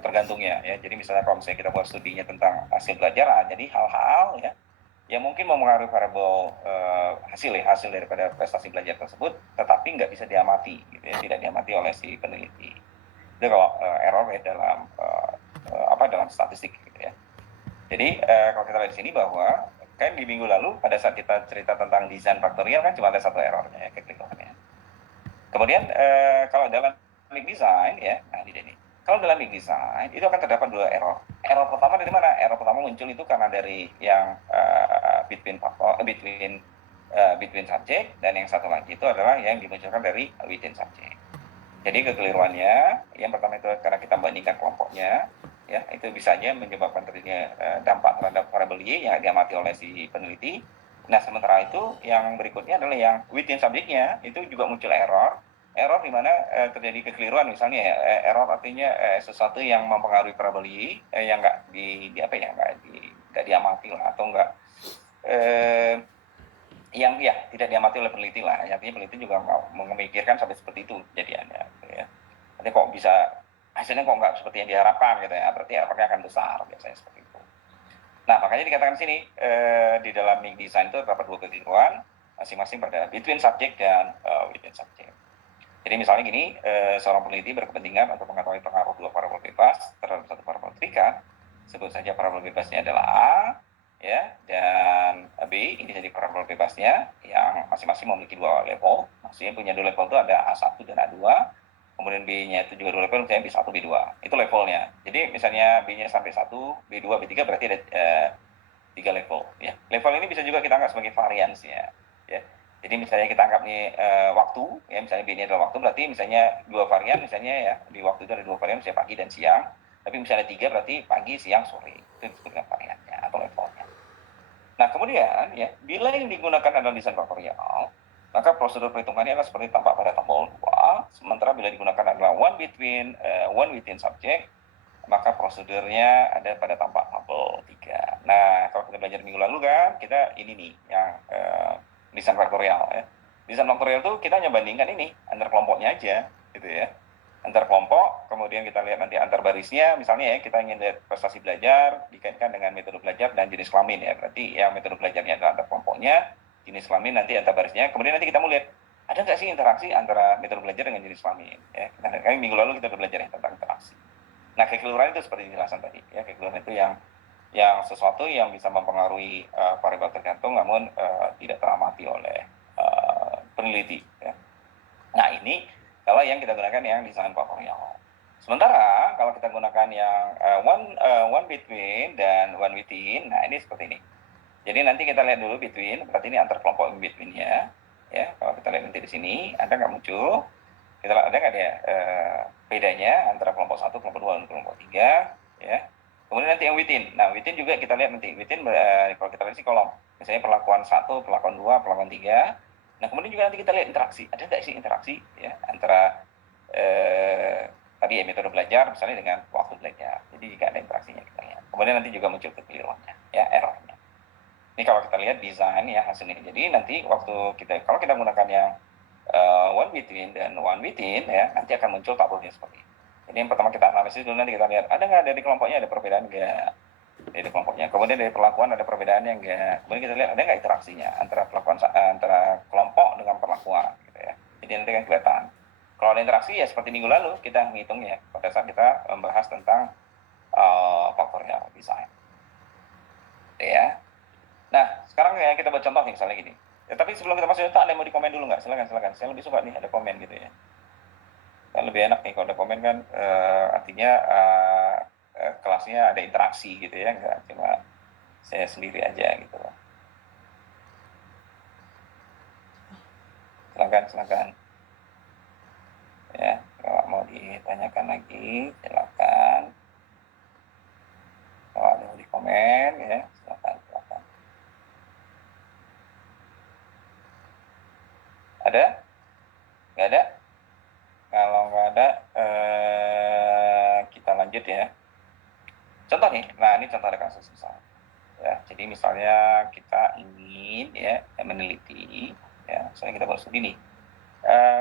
tergantungnya ya. Jadi misalnya kalau misalnya kita buat studinya tentang hasil pelajaran, jadi hal-hal ya yang mungkin mempengaruhi variabel hasil daripada prestasi belajar tersebut, tetapi nggak bisa diamati, gitu ya, tidak diamati oleh si peneliti. Itu kalau error ya dalam dalam statistik, gitu ya. Jadi kalau kita lihat di sini bahwa kan di minggu lalu pada saat kita cerita tentang desain faktorial kan cuma ada satu errornya ya, kekeliruannya. Kemudian kalau dalam big design ya, nah ini. Kalau dalam big design itu akan terdapat dua error. Error pertama dari mana? Error pertama muncul itu karena dari yang between subject dan yang satu lagi itu adalah yang dimunculkan dari within subject. Jadi kekeliruannya yang pertama itu karena kita bandingkan kelompoknya ya itu bisa aja menyebabkan terjadinya dampak terhadap variabel Y yang diamati oleh si peneliti. Nah sementara itu yang berikutnya adalah yang within subject-nya itu juga muncul error di mana terjadi kekeliruan misalnya ya, error artinya sesuatu yang mempengaruhi variabel Y yang nggak nggak diamati lah atau nggak yang ya tidak diamati oleh peneliti lah. Artinya peneliti juga nggak memikirkan sampai seperti itu kejadiannya. Gitu ya. Nanti kok bisa hasilnya kok nggak seperti yang diharapkan gitu ya. Berarti errornya akan besar biasanya seperti itu. Nah makanya dikatakan sini di dalam big design itu terdapat dua kekeliruan masing-masing pada between subject dan within subject. Jadi misalnya gini, seorang peneliti berkepentingan untuk mengetahui pengaruh dua variabel bebas terhadap satu variabel terikat. Sebut saja variabel bebasnya adalah A, ya, dan B ini jadi variabel bebasnya yang masing-masing memiliki dua level. Maksudnya punya dua level itu ada A1 dan A2. Kemudian B-nya itu juga dua level, misalnya B1, B2. Itu levelnya. Jadi misalnya B-nya sampai 1, B2, B3 berarti ada 3 level. Ya. Level ini bisa juga kita anggap sebagai variansnya. Ya. Jadi misalnya kita anggap nih waktu, ya misalnya B ini adalah waktu, berarti misalnya dua varian, misalnya ya di waktu itu ada dua varian, misalnya pagi dan siang. Tapi misalnya 3 berarti pagi, siang, sore. Itu disebut dengan variannya atau levelnya. Nah kemudian ya, bila yang digunakan adalah desain faktorial, maka prosedur perhitungannya adalah seperti tampak pada tabel 2. Sementara bila digunakan adalah one within subject, maka prosedurnya ada pada tampak tabel 3. Nah kalau kita belajar minggu lalu kan, kita ini nih yang desain faktorial ya. Desain faktorial itu kita hanya bandingkan ini antar kelompoknya aja gitu ya. Antar kelompok, kemudian kita lihat nanti antar barisnya, misalnya ya kita ingin lihat prestasi belajar dikaitkan dengan metode belajar dan jenis kelamin ya. Berarti yang metode belajarnya adalah antar kelompoknya, jenis kelamin nanti antar barisnya. Kemudian nanti kita mau lihat ada nggak sih interaksi antara metode belajar dengan jenis kelamin ya. Kita minggu lalu kita udah belajar tentang interaksi. Nah kekeliruan itu seperti dijelasan tadi ya, kekeliruan itu yang sesuatu yang bisa mempengaruhi variabel tergantung namun tidak teramati oleh peneliti ya. Nah ini kalau yang kita gunakan yang desain faktorial. Sementara kalau kita gunakan yang one between dan one within, nah ini seperti ini. Jadi nanti kita lihat dulu between, berarti ini antar kelompok in between-nya ya. Kalau kita lihat nanti di sini ada nggak muncul? Kita ada nggak ya bedanya antara kelompok 1, kelompok 2, dan kelompok 3 ya. Kemudian nanti yang within. Nah, within juga kita lihat nanti. Within kalau kita lihat sih kolom. Misalnya perlakuan 1, perlakuan 2, perlakuan 3. Nah, kemudian juga nanti kita lihat interaksi. Ada nggak sih interaksi ya antara tadi ya metode belajar misalnya dengan waktu belajar. Jadi jika ada interaksinya kita lihat. Kemudian nanti juga muncul kekeliruannya ya, errornya. Ini kalau kita lihat desain ya hasilnya. Jadi nanti kalau kita menggunakan yang one between dan one within ya, nanti akan muncul tabelnya seperti ini. Jadi yang pertama kita analisis dulu, nanti kita lihat ada nggak dari kelompoknya ada perbedaan nggak dari kelompoknya. Kemudian dari perlakuan ada perbedaannya nggak. Kemudian kita lihat ada nggak interaksinya antara kelompok dengan perlakuan gitu ya. Jadi nanti kan kelihatan. Kalau ada interaksi ya seperti minggu lalu kita menghitung ya pada saat kita membahas tentang faktorial design. Ya. Nah, sekarang ya kita buat contoh nih misalnya gini. Ya, tapi sebelum kita masuk contoh, ada yang mau dikomen dulu nggak? Silakan. Saya lebih suka nih ada komen gitu ya. Kan lebih enak nih kalau ada komen kan artinya kelasnya ada interaksi gitu ya, nggak cuma saya sendiri aja gitu loh. Silakan. Ya, kalau mau ditanyakan lagi, silakan. Kalau ada yang mau dikomen ya, silakan. Ada? Nggak ada? Kalau nggak ada, kita lanjut ya. Contoh nih, nah ini contoh ada kasus misalnya. Ya, jadi misalnya kita ingin ya meneliti, ya, misalnya kita buat studi nih.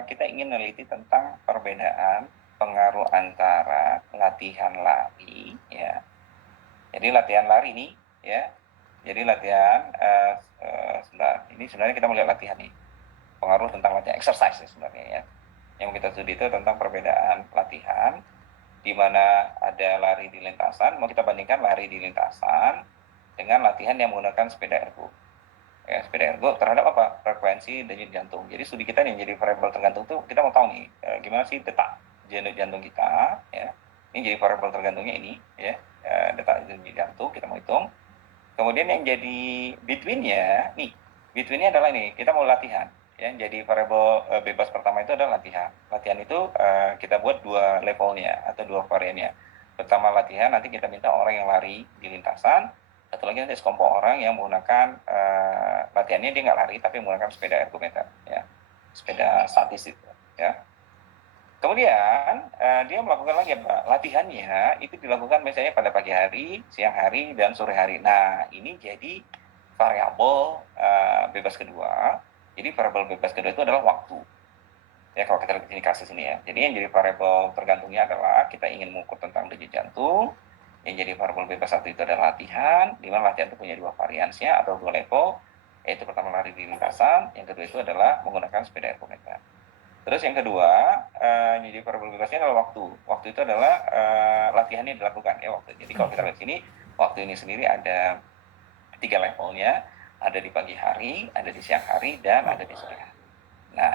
Kita ingin meneliti tentang perbedaan pengaruh antara latihan lari, ya. Jadi latihan lari nih, ya. Jadi latihan, ini sebenarnya kita melihat latihan nih, pengaruh tentang latihan exercise ya, sebenarnya ya. Yang kita studi itu tentang perbedaan latihan, di mana ada lari di lintasan, mau kita bandingkan lari di lintasan dengan latihan yang menggunakan sepeda ergo. Ya, sepeda ergo terhadap apa? Frekuensi denyut jantung. Jadi studi kita yang jadi variabel tergantung tuh kita mau tahu nih gimana sih detak jantung kita, ya. Ini jadi variabel tergantungnya ini, ya. Detak denyut jantung kita mau hitung. Kemudian yang jadi between-nya, nih, between-nya adalah ini, kita mau latihan. Ya, jadi variabel bebas pertama itu adalah latihan. Latihan itu kita buat dua levelnya atau dua variannya. Pertama latihan, nanti kita minta orang yang lari di lintasan. Satu lagi nanti sekelompok orang yang menggunakan latihannya dia nggak lari tapi menggunakan sepeda ergometer, ya, sepeda statis itu, ya. Kemudian dia melakukan lagi apa? Latihannya itu dilakukan misalnya pada pagi hari, siang hari, dan sore hari. Nah, ini jadi variabel bebas kedua. Jadi variabel bebas kedua itu adalah waktu. Ya, kalau kita lihat di sini kasus ini ya. Jadi yang jadi variabel tergantungnya adalah kita ingin mengukur tentang denyut jantung. Yang jadi variabel bebas satu itu adalah latihan, di mana latihan itu punya dua variansinya atau dua level, yaitu pertama lari di lintasan, yang kedua itu adalah menggunakan sepeda ergometer. Terus yang kedua, jadi variabel bebasnya adalah waktu. Waktu itu adalah latihannya dilakukan ya waktu. Jadi kalau kita lihat sini, waktu ini sendiri ada 3 levelnya, ada di pagi hari, ada di siang hari, dan ada di sore hari. Nah,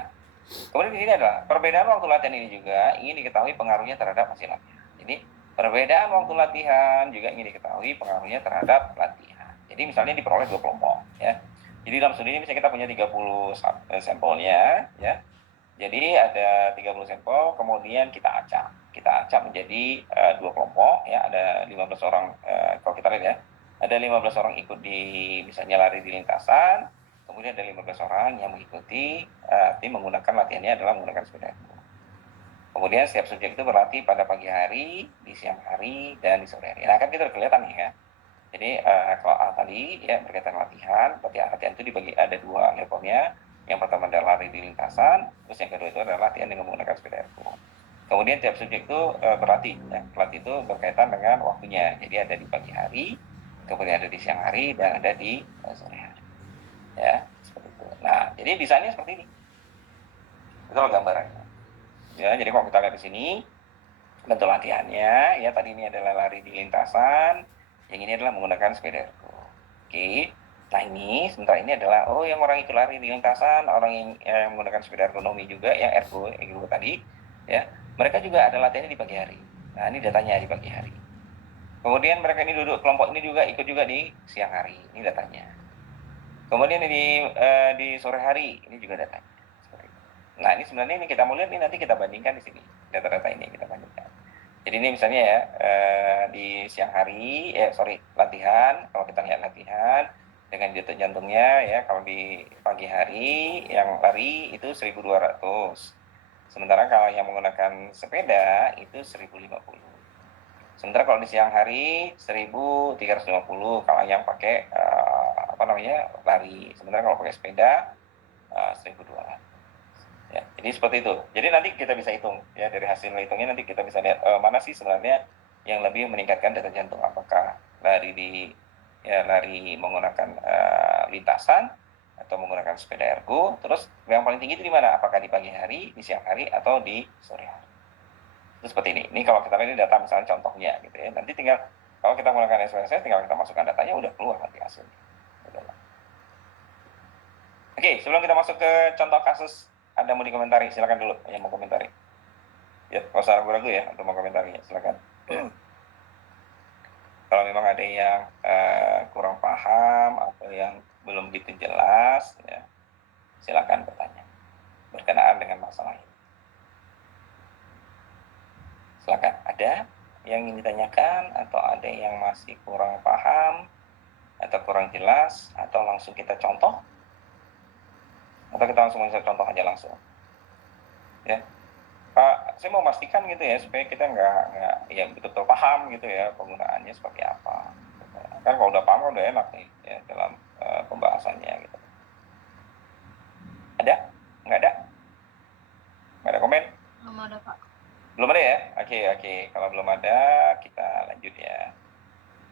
kemudian di sini adalah perbedaan waktu latihan ini juga ingin diketahui pengaruhnya terhadap hasil latihan. Jadi perbedaan waktu latihan juga ingin diketahui pengaruhnya terhadap latihan. Jadi misalnya diperoleh 2 kelompok ya. Jadi dalam studi ini misalnya kita punya 30 sampelnya ya. Jadi ada 30 sampel, kemudian kita acak. Kita acak menjadi 2 kelompok ya, ada 15 orang kalau kita lihat ya. Ada 15 orang ikut di misalnya lari di lintasan, kemudian ada 15 orang yang mengikuti tim menggunakan latihannya adalah menggunakan sepeda. Kemudian setiap subjek itu berlatih pada pagi hari, di siang hari, dan di sore hari. Nah, kan kita udah kelihatan nih ya. Jadi kalau tadi ya berkaitan latihan, latihan itu dibagi ada 2 levelnya. Yang pertama adalah lari di lintasan, terus yang kedua itu adalah latihan dengan menggunakan sepeda ergo. Kemudian tiap subjek itu berlatih, ya. Berlatih itu berkaitan dengan waktunya. Jadi ada di pagi hari, kemudian ada di siang hari, dan ada di sore hari. Ya, seperti itu. Nah, jadi desainnya seperti ini. Itu gambarannya. Ya, jadi kalau kita lihat di sini, bentuk latihannya, ya tadi ini adalah lari di lintasan, yang ini adalah menggunakan sepeda ergo. Oke. Nah ini, sementara ini adalah, yang orang itu lari di lintasan, orang yang menggunakan sepeda ergonomi juga, yang ergo tadi, ya, mereka juga ada latihannya di pagi hari. Nah ini datanya di pagi hari. Kemudian mereka ini duduk, kelompok ini juga ikut juga di siang hari, ini datanya. Kemudian di sore hari, ini juga datanya. Nah ini sebenarnya ini kita mau lihat, ini nanti kita bandingkan di sini, data-data ini kita bandingkan. Jadi ini misalnya ya, di siang hari, latihan, kalau kita lihat latihan, dengan detak jantungnya ya, kalau di pagi hari yang lari itu 1200. Sementara kalau yang menggunakan sepeda itu 1050. Sementara kalau di siang hari 1350 kalau yang pakai lari. Sementara kalau pakai sepeda 1200. Ya, jadi seperti itu. Jadi nanti kita bisa hitung ya, dari hasil hitungnya nanti kita bisa lihat mana sih sebenarnya yang lebih meningkatkan detak jantung, apakah lari menggunakan lintasan atau menggunakan sepeda ergo. Terus yang paling tinggi itu di mana? Apakah di pagi hari, di siang hari, atau di sore hari? Itu seperti ini. Ini kalau kita lihat data misalnya contohnya gitu ya. Nanti tinggal kalau kita menggunakan SPSS, tinggal kita masukkan datanya, udah keluar nanti hasilnya. Oke, sebelum kita masuk ke contoh kasus, ada mau dikomentari? Silakan dulu yang mau komentari. Ya, nggak usah ragu-ragu ya untuk mau komentari. Silakan. Kalau memang ada yang kurang paham atau yang belum begitu jelas, ya, silakan bertanya berkenaan dengan masalah ini. Silakan. Ada yang ingin ditanyakan atau ada yang masih kurang paham atau kurang jelas atau langsung kita contoh? Atau kita langsung bisa contoh aja langsung. Ya. Pak, saya mau memastikan gitu ya supaya kita nggak ya betul-betul paham gitu ya penggunaannya seperti apa. Kan kalau udah paham udah enak nih ya dalam pembahasannya gitu. Ada? Nggak ada? Nggak ada komen? Belum ada, Pak. Belum ada ya? Oke. Kalau belum ada kita lanjut ya.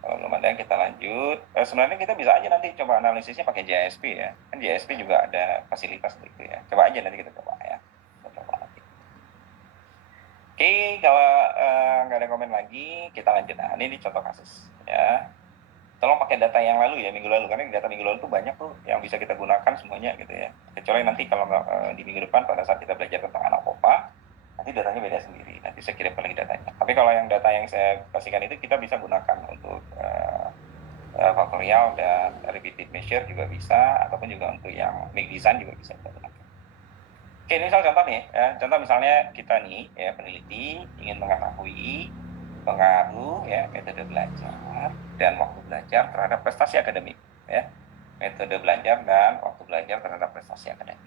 Kalau belum ada kita lanjut. Sebenarnya kita bisa aja nanti coba analisisnya pakai JSP ya. Kan JSP juga ada fasilitas itu ya. Coba aja nanti kita coba ya. Oke, kalau nggak ada komen lagi, kita lanjut. Nah, ini contoh kasus ya. Tolong pakai data yang lalu ya, minggu lalu. Karena data minggu lalu tuh banyak tuh yang bisa kita gunakan semuanya gitu ya. Kecuali nanti kalau di minggu depan pada saat kita belajar tentang ANOVA, nanti datanya beda sendiri. Nanti saya kirimkan lagi datanya. Tapi kalau yang data yang saya kasihkan itu kita bisa gunakan untuk faktorial dan repeated measure juga bisa, ataupun juga untuk yang make design juga bisa kita gunakan. Oke, ini misal contoh nih, ya. Contoh misalnya kita nih, ya peneliti ingin mengetahui pengaruh ya metode belajar dan waktu belajar terhadap prestasi akademik, ya. Metode belajar dan waktu belajar terhadap prestasi akademik.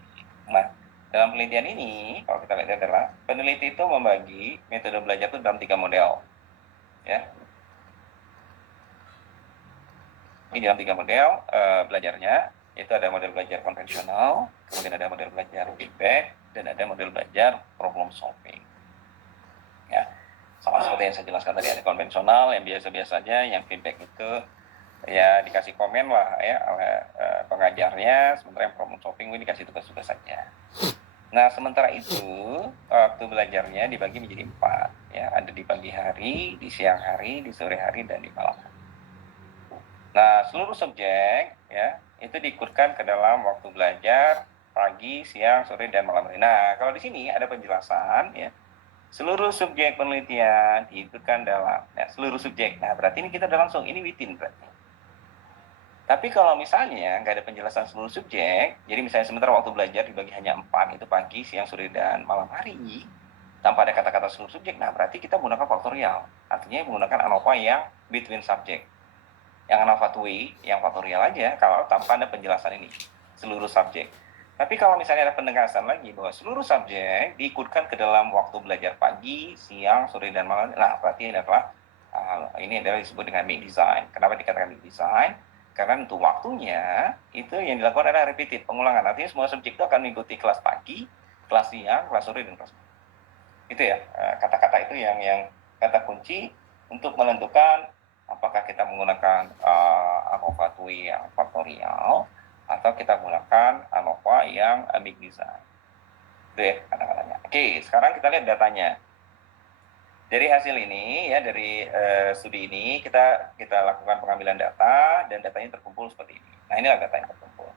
Nah, dalam penelitian ini, kalau kita lihat adalah peneliti itu membagi metode belajar itu dalam 3 model, ya. Ini dalam 3 model belajarnya. Itu ada model belajar konvensional, kemudian ada model belajar feedback, dan ada model belajar problem solving. Ya, sama seperti yang saya jelaskan tadi, ada konvensional yang biasa-biasa saja, yang feedback itu ya dikasih komen lah ya oleh pengajarnya, sementara yang problem solving ini dikasih tugas-tugas saja. Nah, sementara itu waktu belajarnya dibagi menjadi 4, ya, ada di pagi hari, di siang hari, di sore hari, dan di malam hari. Nah, seluruh subjek ya itu diikutkan ke dalam waktu belajar pagi, siang, sore, dan malam hari. Nah, kalau di sini ada penjelasan ya. Seluruh subjek penelitian diikutkan dalam seluruh subjek. Nah, berarti ini kita udah langsung ini within berarti. Tapi kalau misalnya nggak ada penjelasan seluruh subjek, jadi misalnya sementara waktu belajar dibagi hanya 4, itu pagi, siang, sore, dan malam hari, tanpa ada kata-kata seluruh subjek, nah berarti kita menggunakan faktorial. Artinya menggunakan ANOVA yang between subject. Yang ANOVA TWI, yang faktorial aja, kalau tanpa ada penjelasan ini, seluruh subjek. Tapi kalau misalnya ada penegasan lagi bahwa seluruh subjek diikutkan ke dalam waktu belajar pagi, siang, sore, dan malam, nah berarti ini adalah disebut dengan make design. Kenapa dikatakan make design? Karena untuk waktunya itu yang dilakukan adalah repeated, pengulangan. Artinya semua subjek itu akan mengikuti kelas pagi, kelas siang, kelas sore, dan kelas malam. Itu ya, kata-kata itu yang kata kunci untuk menentukan apakah kita menggunakan ANOVA TWI yang faktorial atau kita menggunakan ANOVA yang make design. Itu ya kata-katanya. Oke, sekarang kita lihat datanya. Dari hasil ini ya, dari studi ini kita lakukan pengambilan data dan datanya terkumpul seperti ini. Nah, inilah data yang terkumpul.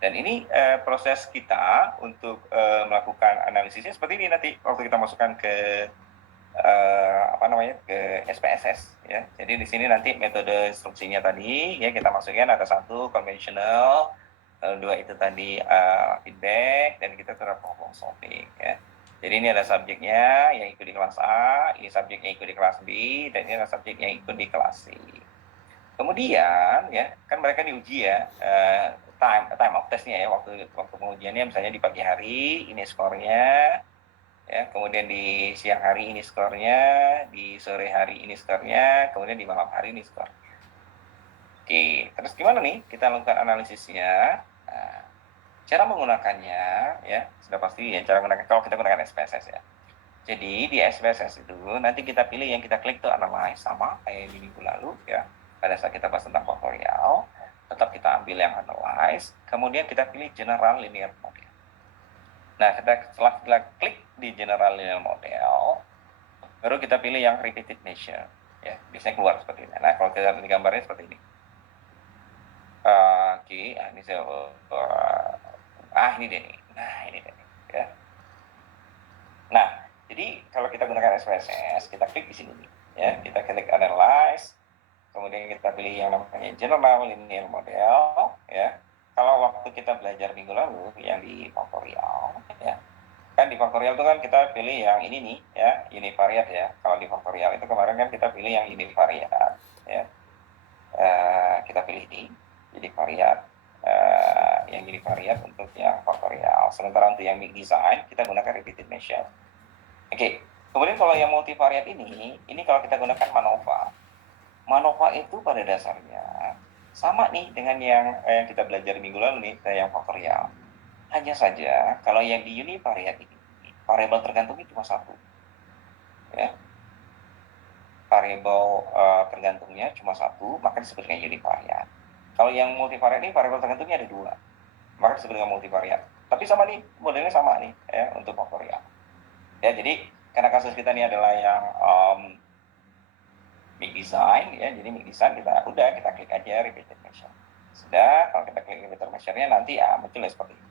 Dan ini proses kita untuk melakukan analisisnya seperti ini nanti waktu kita masukkan ke ke SPSS ya. Jadi di sini nanti metode instruksinya tadi ya kita masukin ada 1 konvensional, 2 itu tadi feedback, dan kita terhadap problem solving ya. Jadi ini ada subjeknya yang ikut di kelas A, ini subjek yang ikut di kelas B, dan ini ada subjek yang ikut di kelas C. Kemudian ya kan mereka diuji ya time of testnya ya, waktu pengujiannya misalnya di pagi hari ini skornya ya, kemudian di siang hari ini skornya, di sore hari ini skornya, kemudian di malam hari ini skornya. Oke, terus gimana nih kita lakukan analisisnya? Nah, cara menggunakannya ya sudah pasti ya, cara menggunakan kalau kita gunakan SPSS ya. Jadi di SPSS itu nanti kita pilih yang kita klik tuh analyze, sama kayak di minggu lalu ya pada saat kita bahas tentang faktorial. tetap kita ambil yang analyze, kemudian kita pilih general linear model. Nah, setelah kita klik di general linear model, baru kita pilih yang repeated measure, ya, biasanya keluar seperti ini. Nah, kalau kita lihat gambarnya seperti ini. Oke, ini saya ini deh nih. Nah, ini deh nih, ya. Nah, jadi kalau kita gunakan SPSS, kita klik di sini nih, ya, kita klik analyze, kemudian kita pilih yang namanya general linear model, ya. Kalau waktu kita belajar minggu lalu yang di faktorial, ya, kan di faktorial itu kan kita pilih yang ini nih, ya, univariat ya. Kalau di faktorial itu kemarin kan kita pilih yang univariat, ya. Kita pilih ini univariat, yang univariat untuk yang faktorial. Sementara untuk yang mixed design kita gunakan repeated measure. Oke, kemudian kalau yang multivariat ini kalau kita gunakan MANOVA. MANOVA itu pada dasarnya sama nih dengan yang kita belajar minggu lalu nih, yang faktorial. Hanya saja kalau yang di univariat ini variabel tergantungnya cuma satu, ya. Variabel tergantungnya cuma satu, maka disebut dengan univariat. Kalau yang multivariat ini variabel tergantungnya ada dua, maka disebut dengan multivariat. Tapi sama nih, modelnya sama nih, ya, untuk faktorial. Ya, jadi karena kasus kita ini adalah yang mixed design, ya, jadi mixed design kita klik aja repeated measure. Sudah, kalau kita klik repeated measure-nya nanti ya muncul seperti ini.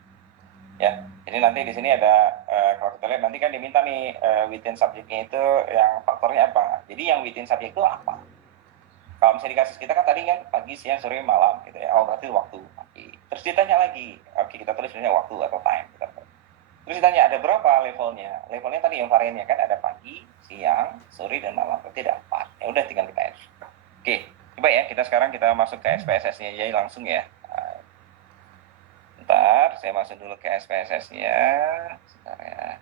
Ya, jadi nanti di sini ada kalau kita lihat nanti kan diminta nih within subjeknya itu yang faktornya apa. Jadi yang within subjek itu apa? Kalau misalnya di kasus kita kan tadi kan pagi, siang, sore, malam gitu ya. Oh, berarti waktu pagi. Terus ditanya lagi, oke, kita tulis misalnya waktu atau time. Terus ditanya ada berapa levelnya? Levelnya tadi yang variannya kan ada pagi, siang, sore, dan malam. Berarti ada 4. Ya udah tinggal kita add. Oke, coba ya kita sekarang kita masuk ke SPSS-nya aja langsung ya. Bentar, saya masuk dulu ke SPSS-nya. Sebentar ya.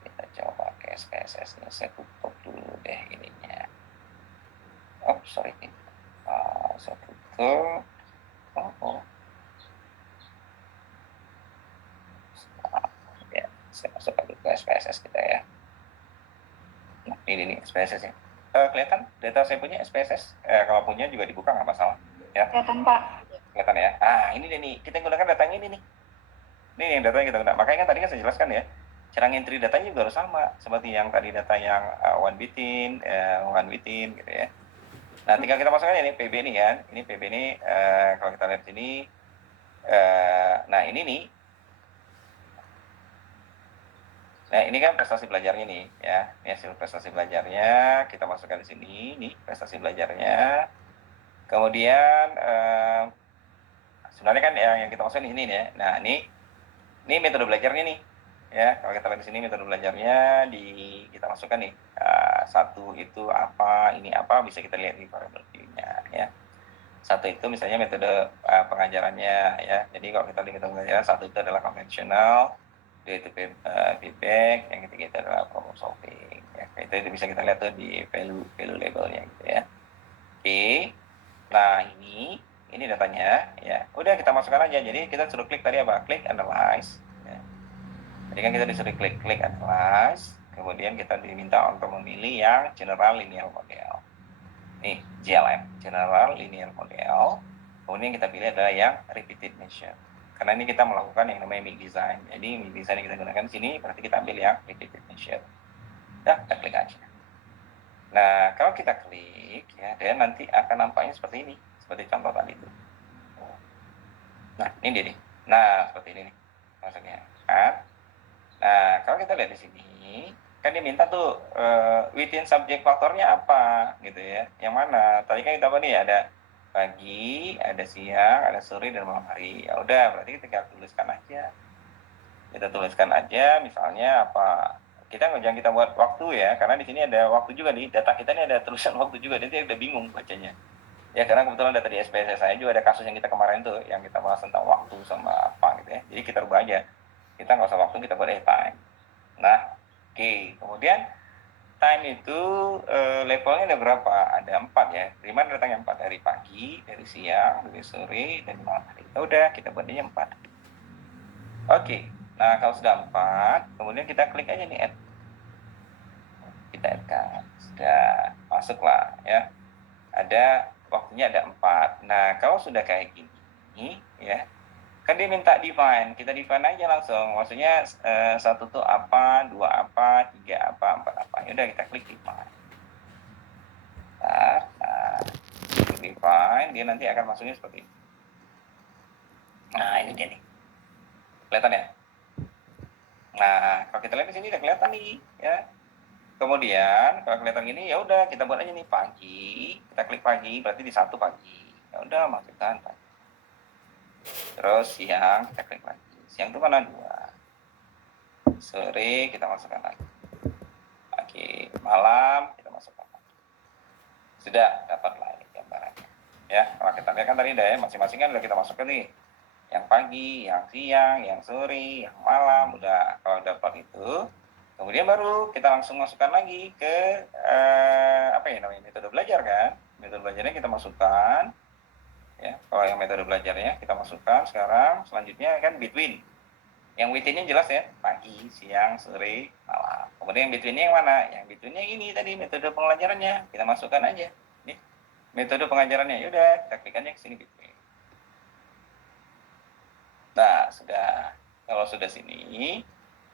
Kita coba ke SPSS-nya. Saya tutup dulu deh ininya. Oh, sorry. Saya tutup. Ya, saya masuk dulu ke SPSS kita ya. Nah, ini nih SPSS-nya. Kelihatan data saya punya SPSS? Kalau punya juga dibuka nggak masalah. Ya. Kelihatan, Pak. Kelihatan ya. Ini deh nih. Kita gunakan datanya ini nih. Ini yang datanya kita gunakan. Makanya kan tadi kan saya jelaskan ya. Cara ngentry datanya juga harus sama. Seperti yang tadi data yang one within gitu ya. Nah, tinggal kita masukkan ini PB ini kan. Ini PB ini kalau kita lihat sini. Nah, ini nih. Nah, ini kan prestasi belajarnya nih ya. Ini hasil prestasi belajarnya. Kita masukkan di sini nih prestasi belajarnya. Kemudian sebenarnya kan yang kita masukkan ini nih ya. Nah, ini metode belajarnya nih. Ya, kalau kita lihat di sini metode belajarnya kita masukkan nih. Satu itu apa, ini apa, bisa kita lihat di variable view-nya ya. Satu itu misalnya metode pengajarannya ya. Jadi kalau kita lihat metode pengajaran, satu itu adalah konvensional, dua itu feedback, yang ketiga itu adalah problem solving. Ya, itu bisa kita lihat tuh di value labelnya gitu ya. Oke. Nah, ini datanya ya. Udah kita masukkan aja. Jadi kita suruh klik tadi apa? Klik analyze. Ya. Jadi kan kita disuruh klik analyze. Kemudian kita diminta untuk memilih yang general linear model. Nih, GLM, general linear model. Kemudian kita pilih adalah yang repeated measure. Karena ini kita melakukan yang namanya mixed design. Jadi mixed design yang kita gunakan di sini berarti kita ambil yang repeated measure. Nah, kita klik aja. Nah, kalau kita klik ya, dan nanti akan nampaknya seperti ini, seperti contoh tadi itu. Nah, ini dia nih. Nah, seperti ini nih maksudnya kan. Nah, kalau kita lihat di sini, kan dia minta tuh within subject faktornya apa gitu ya. Yang mana? Tadi kan kita apa nih, ada pagi, ada siang, ada sore, dan malam hari. Ya udah, berarti kita tuliskan aja. Kita tuliskan aja misalnya apa. Jangan kita buat waktu ya, karena di sini ada waktu juga nih. Data kita ini ada tulisan waktu juga, nanti udah bingung bacanya. Ya, karena kebetulan data di SPSS saya juga ada kasus yang kita kemarin tuh, yang kita bahas tentang waktu sama apa gitu ya. Jadi kita rubah aja. Kita nggak usah waktu, kita buat time. Nah, oke. Kemudian time itu levelnya ada berapa? Ada 4 ya. Dari mana datangnya 4? Dari pagi, dari siang, dari sore, dan malam hari. Ya udah, kita buat aja 4. Oke. Nah, kalau sudah 4, kemudian kita klik aja nih add. Kita add kan. Sudah masuk lah ya. Ada waktunya ada 4. Nah, kalau sudah kayak gini, ya, kan dia minta define, kita define aja langsung. Maksudnya 1 tuh apa, 2 apa, 3 apa, 4 apa. Ya udah kita klik define. Nah, define, dia nanti akan masuknya seperti ini. Nah, ini dia nih. Kelihatan ya? Nah, kalau kita lihat di sini udah kelihatan nih, ya. Kemudian kalau kelihatan gini, ya udah kita buat aja nih pagi. Kita klik pagi, berarti di 1 pagi. Ya udah masukkan pagi. Terus siang kita klik lagi. Siang itu mana 2. Sore kita masukkan lagi. Pagi, malam kita masukkan lagi. Sudah dapat lah ini gambarannya. Ya, kalau kita lihat kan tadi udah ya, masing-masing kan udah kita masukkan nih. Yang pagi, yang siang, yang sore, yang malam, udah. Kalau dapat itu, kemudian baru kita langsung masukkan lagi ke apa ya namanya, metode belajar kan. Metode belajarnya kita masukkan. Ya, kalau yang metode belajarnya kita masukkan sekarang, selanjutnya kan between. Yang between-nya jelas ya, pagi, siang, sore, malam. Kemudian yang between-nya yang mana? Yang between-nya ini tadi metode pembelajarannya, kita masukkan aja. Nih, metode pengajarannya. Yaudah, kita klik aja ke sini between. Nah, sudah. Kalau sudah sini,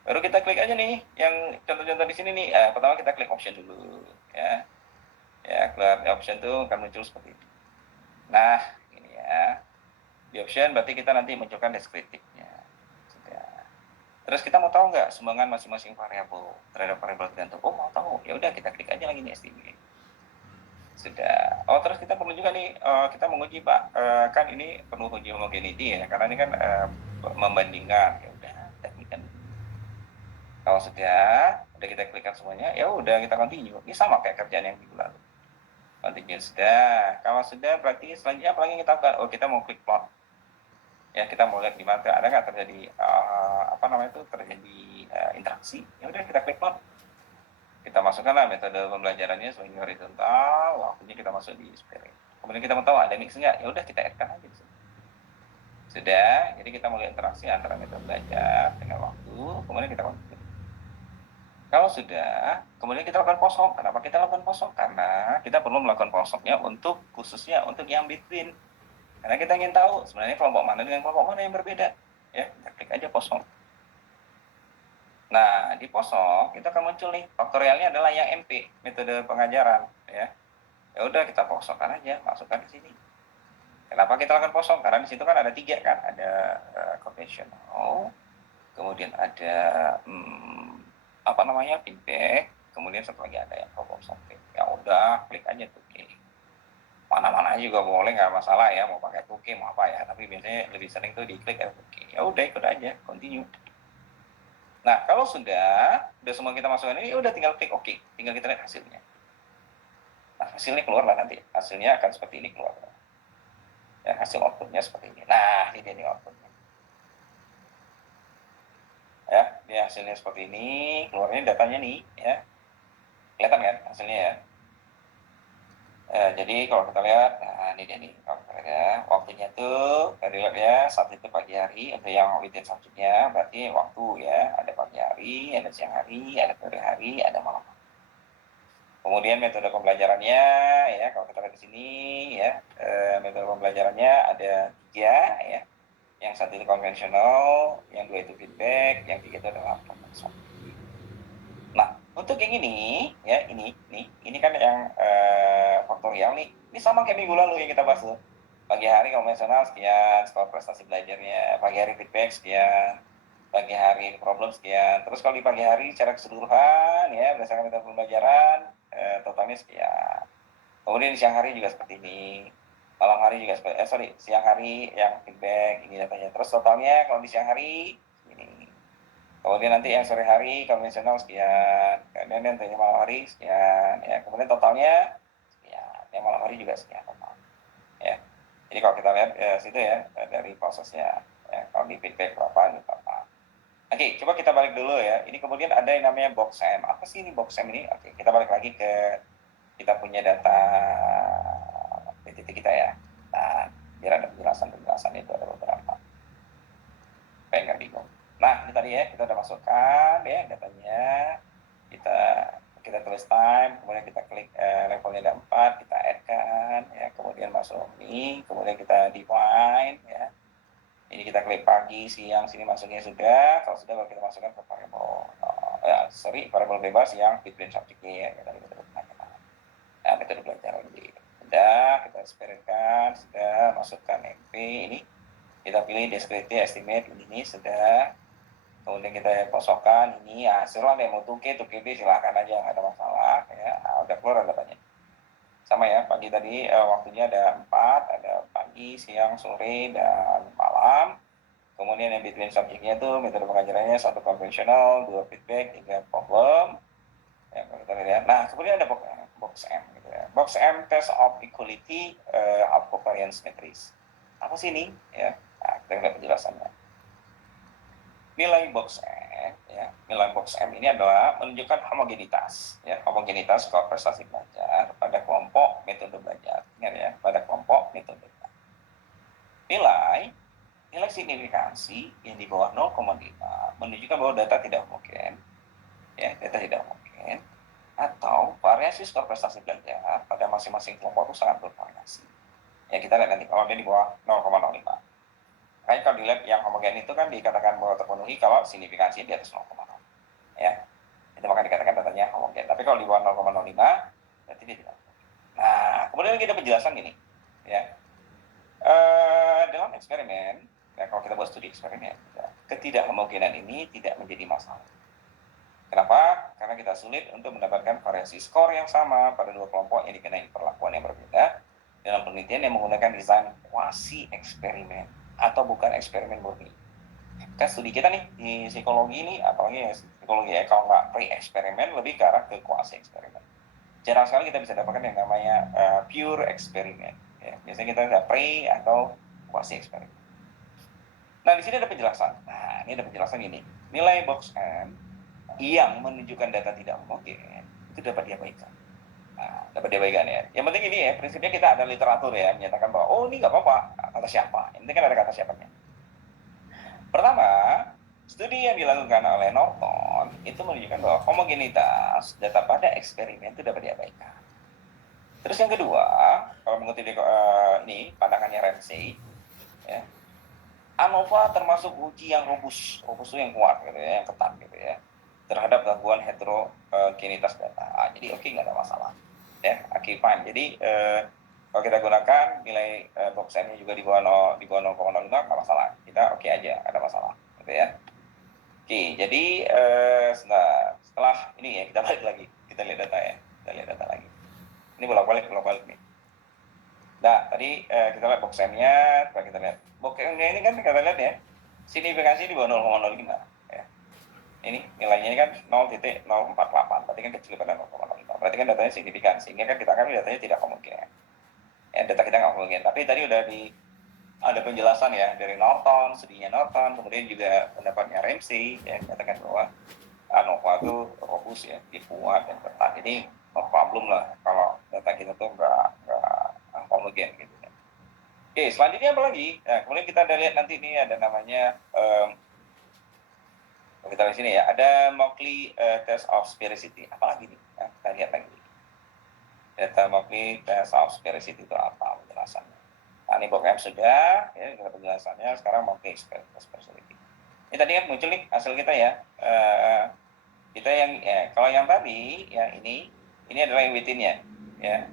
baru kita klik aja nih yang contoh-contoh di sini nih. Pertama kita klik option dulu, ya. Ya, klik option tuh akan muncul seperti ini. Nah, ini ya. Di option berarti kita nanti munculkan deskriptifnya. Sudah. Terus kita mau tahu nggak sumbangan masing-masing variabel terhadap variabel tertentu? Oh, mau tahu. Ya udah kita klik aja lagi nih estimate. Sudah. Oh, terus kita perlu juga nih, kita menguji Pak, kan ini perlu uji homogeneity ya, karena ini kan membandingkan. Ya udah, kita klikkan. Kalau sudah kita klikkan semuanya, ya udah kita continue. Ini sama kayak kerjaan yang minggu lalu. Continue sudah. Kalau sudah berarti selanjutnya apa lagi kita lakukan? Oh, kita mau klik plot. Ya, kita mau lihat di mana ada nggak terjadi terjadi interaksi. Ya udah kita klik plot. Kita masukkanlah metode pembelajarannya sebagai horizontal, waktunya kita masuk di spirit. Kemudian kita mau tahu ada mix nggak? Ya udah kita add-kan aja. Sudah, jadi kita mau lihat interaksi antara metode belajar dengan waktu, kemudian kita konfigurasi. Kalau sudah, kemudian kita lakukan post-hoc. Kenapa kita lakukan post-hoc? Karena kita perlu melakukan post-hocnya khususnya untuk yang between. Karena kita ingin tahu sebenarnya kelompok mana dengan kelompok mana yang berbeda. Ya, kita klik aja post-hoc. Nah, di post-hoc itu akan muncul nih, faktorialnya adalah yang MP, metode pengajaran, ya. Ya udah kita post-hockan aja, masukkan di sini. Kenapa kita lakukan post-hoc? Karena di situ kan ada 3 kan, ada conventional, kemudian ada feedback, kemudian satu lagi ada yang problem solving. Ya udah, klik aja tuh, oke. Mana-mana juga boleh, nggak masalah ya, mau pakai oke, mau apa ya, tapi biasanya lebih sering tuh diklik oke. Ya udah, ikut aja, continue. Nah, kalau sudah semua kita masukkan ini, udah tinggal klik OK. Tinggal kita lihat hasilnya. Nah, hasilnya keluar lah nanti. Hasilnya akan seperti ini keluar. Ya, hasil outputnya seperti ini. Nah, ini dia outputnya. Ya, ini hasilnya seperti ini. Keluarnya datanya nih, ya. Kelihatan kan hasilnya ya? Jadi kalau kita lihat, nah ini dia nih, kalau kita lihat waktunya tuh, kita lihat ya, saat itu pagi hari, untuk yang within subjeknya, berarti waktu ya, ada pagi hari, ada siang hari, ada sore hari, ada malam. Kemudian metode pembelajarannya, ya kalau kita lihat di sini, ya, metode pembelajarannya ada 3, ya, yang 1 itu konvensional, yang 2 itu feedback, yang 3 itu adalah problem solving. Nah, untuk yang ini, ya ini kan yang faktorial nih. Ini sama kayak minggu lalu yang kita bahas tuh. Pagi hari konvensional sekian, skor prestasi belajarnya. Pagi hari feedback sekian, pagi hari problem sekian. Terus kalau di pagi hari secara keseluruhan, ya berdasarkan metode pembelajaran, totalnya sekian. Kemudian di siang hari juga seperti ini. Malam hari juga siang hari yang feedback ini datanya. Terus totalnya kalau di siang hari ini. Kemudian nanti yang sore hari konvensional sekian, kemudian nanti malam hari sekian, ya. Kemudian totalnya sekian, yang malam hari juga sekian total, ya. Jadi kalau kita lihat situ ya dari prosesnya, ya, kalau di feedback berapa gitu apa. Oke, coba kita balik dulu ya. Ini kemudian ada yang namanya box M. Apa sih ini box M ini? Oke, kita balik lagi ke kita punya data PTT kita ya. Nah, biar ada penjelasan itu ada beberapa. Supaya nggak bingung. Nah, ini tadi ya, kita udah masukkan ya datanya. kita tulis time, kemudian kita klik levelnya ada 4, kita add-kan, ya, kemudian masuk ini, kemudian kita define, ya. Ini kita klik pagi, siang, sini masuknya sudah. Kalau sudah baru kita masukkan ke variable bebas yang between subject-nya, ya. Nah, metode belajar ini sudah, kita eksperimenkan, sudah, masukkan MP ini, kita pilih descriptive estimate ini sudah, kemudian kita kosongkan ini hasilnya yang mau 2K silakan aja, nggak ada masalah, ya. Nah, udah keluar datanya. Sama ya, pagi tadi waktunya ada 4, ada pagi, siang, sore, dan malam. Kemudian yang between subjeknya itu metode pengajarannya 1 konvensional, 2 feedback, 3 problem. Ya, kalau kita lihat. Nah, kemudian ada box M gitu ya. Box M test of equality of covariance matrix. Apa sih ini? Ya, nah, kita lihat penjelasannya. Nilai box M, ya, nilai box M ini adalah menunjukkan homogenitas, ya, homogenitas skor prestasi belajar pada kelompok metode belajar. Ingat ya, pada kelompok metode belajar. Nilai signifikansi yang di bawah 0,5 menunjukkan bahwa data tidak homogen, ya, data tidak homogen, atau variasi skor prestasi belajar pada masing-masing kelompok itu sangat bervariasi. Ya, kita lihat nanti kalau dia di bawah 0,05. Makanya kalau dilihat yang homogen itu kan dikatakan bahwa terpenuhi kalau signifikansi di atas 0,0. Ya, itu maka dikatakan datanya homogen. Tapi kalau di bawah 0,05, berarti dia tidak. Nah, kemudian kita penjelasan gini, ya. Dalam eksperimen, ya, kalau kita buat studi eksperimen, ya, ketidakhomogenan ini tidak menjadi masalah. Kenapa? Karena kita sulit untuk mendapatkan variasi skor yang sama pada dua kelompok yang dikenai perlakuan yang berbeda dalam penelitian yang menggunakan desain kuasi eksperimen atau bukan eksperimen murni. Kan studi kita nih di psikologi ini, apalagi psikologi ya, kalau nggak pre-eksperimen lebih ke arah ke kuasi eksperimen. Jarang sekali kita bisa dapatkan yang namanya pure eksperimen. Ya, biasanya kita ada pre atau kuasi eksperimen. Nah, di sini ada penjelasan. Nah, ini ada penjelasan gini. Nilai box M yang menunjukkan data tidak homogen itu dapat diabaikan. Nah, dapat diabaikan ya. Yang penting ini ya, prinsipnya kita ada literatur ya, menyatakan bahwa, oh ini nggak apa-apa, kata siapa. Yang penting kan ada kata siapanya. Pertama, studi yang dilakukan oleh Norton itu menunjukkan bahwa homogenitas data pada eksperimen itu dapat diabaikan. Terus yang kedua, kalau mengutip ini pandangannya Ramsey, ya, ANOVA termasuk uji yang robust itu yang kuat gitu ya, yang ketat gitu ya, terhadap gangguan heterogenitas data. Jadi oke, nggak ada masalah. Ya, oke, fine. Jadi kalau kita gunakan nilai box M-nya juga di bawah 0,05 nggak masalah. Kita oke aja, nggak ada masalah, gitu ya. Oke, jadi setelah ini ya kita balik lagi, kita lihat data ya, kita lihat data lagi. Ini bolak-balik nih. Nah, tadi kita lihat box M-nya, coba kita lihat. Box M-nya ini kan kita lihat ya, signifikansi di bawah 0,05. Ya. Ini nilainya ini kan 0,048, berarti kan kecil pada 0,05. Berarti kan datanya signifikan, sehingga kan kita akan datanya tidak homogen. Ya, data kita nggak homogen. Tapi tadi udah ada penjelasan ya dari Norton, studinya Norton, kemudian juga pendapatnya Ramsey, ya, katakan bahwa ANOVA itu robust ya, dibuat dan ketat. Jadi no problem lah kalau data kita tuh nggak homogen gitu ya. Oke, selanjutnya apa lagi? Nah, kemudian kita ada lihat nanti ini ada namanya kita lihat sini ya, ada Mauchly test of sphericity. Apalagi nih? Nah, kita lihat lagi. Data Mauchly test of sphericity itu apa penjelasannya? Nah, ini box M sudah, ya, kita penjelasannya. Sekarang Mauchly test of sphericity. Ini tadi kan muncul nih hasil kita ya. Kita yang ya, kalau yang tadi ya ini adalah yang within-nya ya.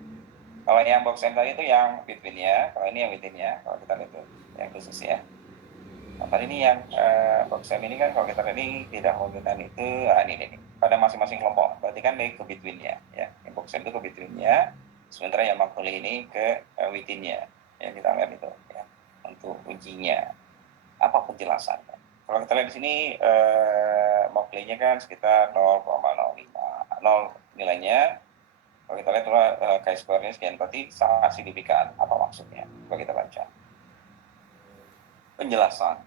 Kalau yang box M tadi itu yang between-nya, kalau ini yang within-nya. Kalau kita lihat itu yang khusus ya. Nah, tadi ini yang box M ini kan kalau kita lihat ini tidak homogen itu, ini pada masing-masing kelompok. Berarti kan ini ke between-nya ya. Yang box M itu ke between-nya, sementara yang Mauchly ini ke within-nya. Ya, kita lihat itu ya. Untuk ujinya. Apa penjelasannya? Kalau kita lihat di sini Mauchly-nya kan sekitar 0,05. 0 nilainya. Kalau kita lihat chi-square-nya sekian, berarti sangat signifikan. Apa maksudnya? Coba kita baca. Penjelasan.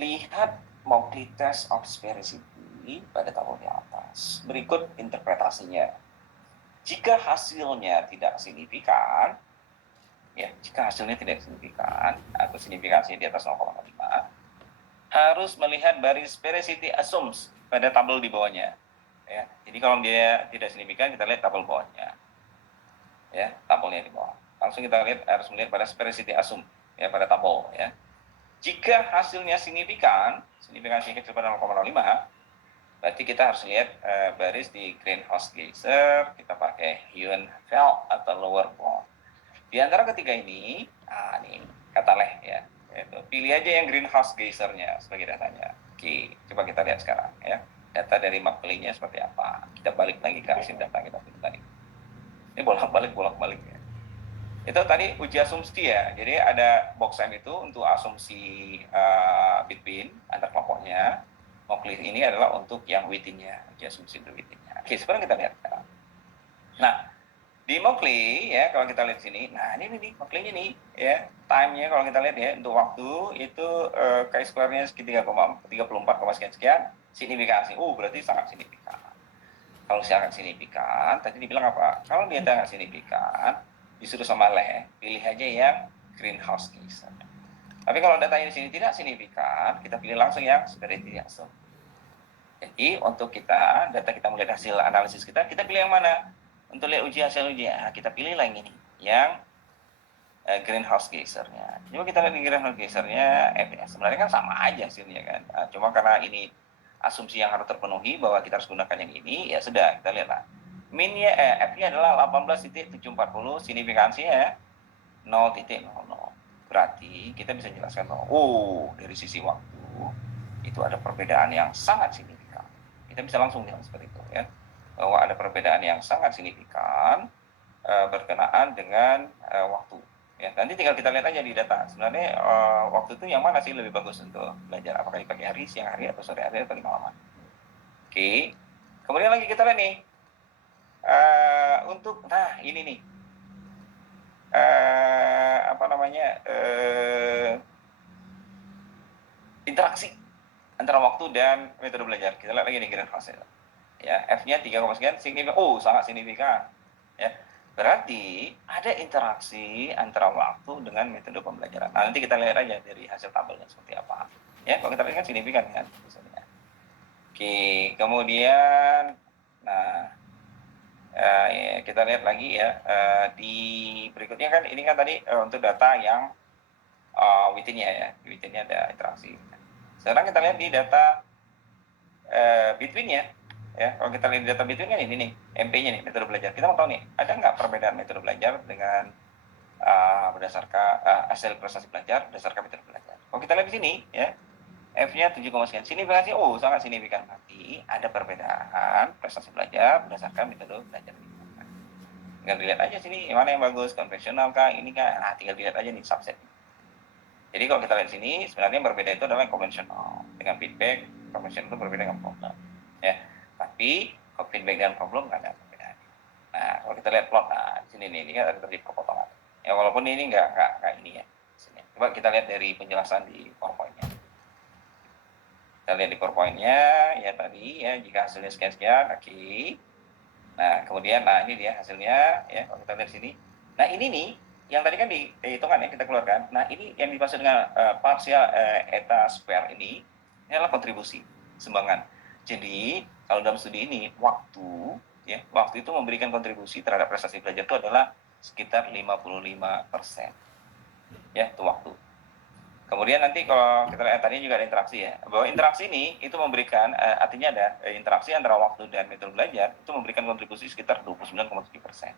Lihat Mauchly test of sphericity pada tabel di atas. Berikut interpretasinya. Jika hasilnya tidak signifikan, ya, jika hasilnya tidak signifikan atau signifikansinya di atas 0,5, harus melihat baris sphericity assumes pada tabel di bawahnya. Ya. Jadi kalau dia tidak signifikan, kita lihat tabel bawahnya. Ya, tabelnya di bawah. Langsung kita harus melihat pada sphericity assume ya, pada tabel ya. Jika hasilnya signifikan kecil pada 0,05, berarti kita harus lihat baris di greenhouse geyser, kita pakai Hohenfeld atau lower bound. Di antara ketiga ini, ini kata leh ya. Pilih aja yang greenhouse geysernya sebagai datanya. Oke, coba kita lihat sekarang ya. Data dari Macaulay-nya seperti apa. Kita balik lagi ke hasil data kita tadi. Ini bolak-balik ya. Itu tadi uji asumsi ya. Jadi ada box M itu untuk asumsi between antar kelompoknya. Macaulay ini adalah untuk yang within-nya, uji asumsi untuk within-nya. Oke, sekarang kita lihat sekarang. Nah, di Macaulay ya, kalau kita lihat sini, nah ini nih Macaulay-nya nih ya, time-nya kalau kita lihat ya, untuk waktu itu chi-square-nya 34, sekian, signifikansi. Berarti sangat signifikan. Kalau sangat signifikan, tadi dibilang apa? Kalau dia sangat signifikan, disuruh sama leh, pilih aja yang greenhouse geyser. Tapi kalau datanya di sini tidak signifikan, kita pilih langsung yang sphericity assume. Jadi untuk kita, data kita melihat hasil analisis kita pilih yang mana? Untuk lihat hasil uji, kita pilih yang ini, yang greenhouse geysernya. Coba kita lihat di greenhouse geysernya, sebenarnya kan sama aja hasilnya kan. Cuma karena ini asumsi yang harus terpenuhi bahwa kita harus gunakan yang ini, ya sudah kita lihat lah. Min-nya F-nya adalah 18.740, signifikansinya 0.00. Berarti kita bisa jelaskan bahwa dari sisi waktu itu ada perbedaan yang sangat signifikan. Kita bisa langsung bilang seperti itu ya, bahwa ada perbedaan yang sangat signifikan berkenaan dengan waktu. Ya, nanti tinggal kita lihat aja di data. Sebenarnya waktu itu yang mana sih lebih bagus untuk belajar? Apakah di pagi hari, siang hari, atau sore hari, atau di malaman? Oke. Kemudian lagi kita lihat nih. Untuk ini nih. Interaksi antara waktu dan metode belajar. Kita lihat lagi di greenhouse ya. F-nya 3, sekian, signifikan. Sangat signifikan. Ya. Berarti ada interaksi antara waktu dengan metode pembelajaran. Nah, nanti kita lihat aja dari hasil tabelnya seperti apa. Ya, kalau kita lihat kan signifikan kan misalnya. Oke, kemudian ya, kita lihat lagi ya di berikutnya kan ini kan tadi untuk data yang within-nya ya. Di within-nya ada interaksi. Sekarang kita lihat di data between-nya. Ya, kalau kita lihat data between kan ini nih, MP-nya nih, metode belajar. Kita mau tahu nih, ada nggak perbedaan metode belajar dengan berdasarkan hasil prestasi belajar berdasarkan metode belajar. Kalau kita lihat di sini, ya, F-nya 7, sekian. Signifikansi, sangat signifikan. Berarti ada perbedaan prestasi belajar berdasarkan metode belajar. Tinggal dilihat aja sini, mana yang bagus, konvensional kah, ini kah? Nah, tinggal dilihat aja nih subset. Jadi kalau kita lihat sini, sebenarnya yang berbeda itu adalah yang konvensional. Dengan feedback, konvensional itu berbeda dengan problem. Ya. Tapi kalau feedback dan problem nggak ada perbedaan. Nah, kalau kita lihat plot, di sini nih, ini kan ada terjadi kepotongan. Ya walaupun ini nggak ini ya. Sini. Coba kita lihat dari penjelasan di PowerPoint-nya. Kita lihat di PowerPoint-nya, ya tadi ya, jika hasilnya sekian-sekian, oke. Nah, kemudian, ini dia hasilnya, ya, kalau kita lihat sini. Nah, ini nih, yang tadi kan dihitungan ya, kita keluarkan. Nah, ini yang dimaksud dengan partial eta square ini adalah kontribusi, sumbangan. Jadi, kalau dalam studi ini, waktu itu memberikan kontribusi terhadap prestasi belajar itu adalah sekitar 55%. Ya, itu waktu. Kemudian nanti kalau kita lihat tadi juga ada interaksi ya, bahwa interaksi ini itu memberikan, artinya ada interaksi antara waktu dan metode belajar, itu memberikan kontribusi sekitar 29,7%.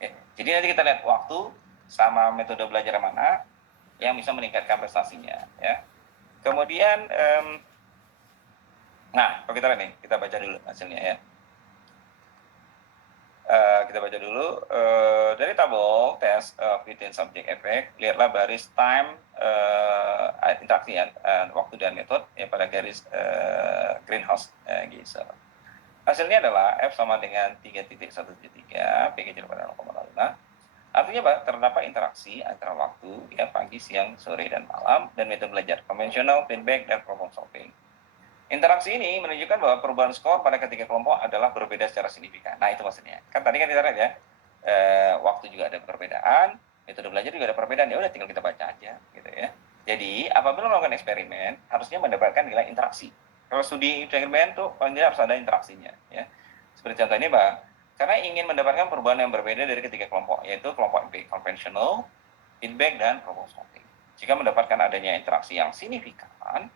Ya, jadi nanti kita lihat waktu sama metode belajar mana yang bisa meningkatkan prestasinya. Ya. Kemudian, kalau kita lihat nih, kita baca dulu hasilnya ya. Kita baca dulu dari tabel tes within subject effect, lihatlah baris time interaksi ya, waktu dan metode ya pada garis greenhouse geyser. Hasilnya adalah F sama dengan 3.173, PG pada 0,05. Artinya apa? Terdapat interaksi antara waktu ya pagi, siang, sore, dan malam, dan metode belajar konvensional, feedback, dan problem solving. Interaksi ini menunjukkan bahwa perubahan skor pada ketiga kelompok adalah berbeda secara signifikan. Nah, itu maksudnya. Kan tadi kan kita lihat ya, waktu juga ada perbedaan, metode belajar juga ada perbedaan. Ya udah tinggal kita baca aja gitu ya. Jadi, apabila melakukan eksperimen, harusnya mendapatkan nilai interaksi. Kalau studi eksperimen tuh paling tidak harus ada interaksinya, ya. Seperti contoh ini, Pak, karena ingin mendapatkan perubahan yang berbeda dari ketiga kelompok, yaitu kelompok B, konvensional, feedback, dan problem solving. Jika mendapatkan adanya interaksi yang signifikan,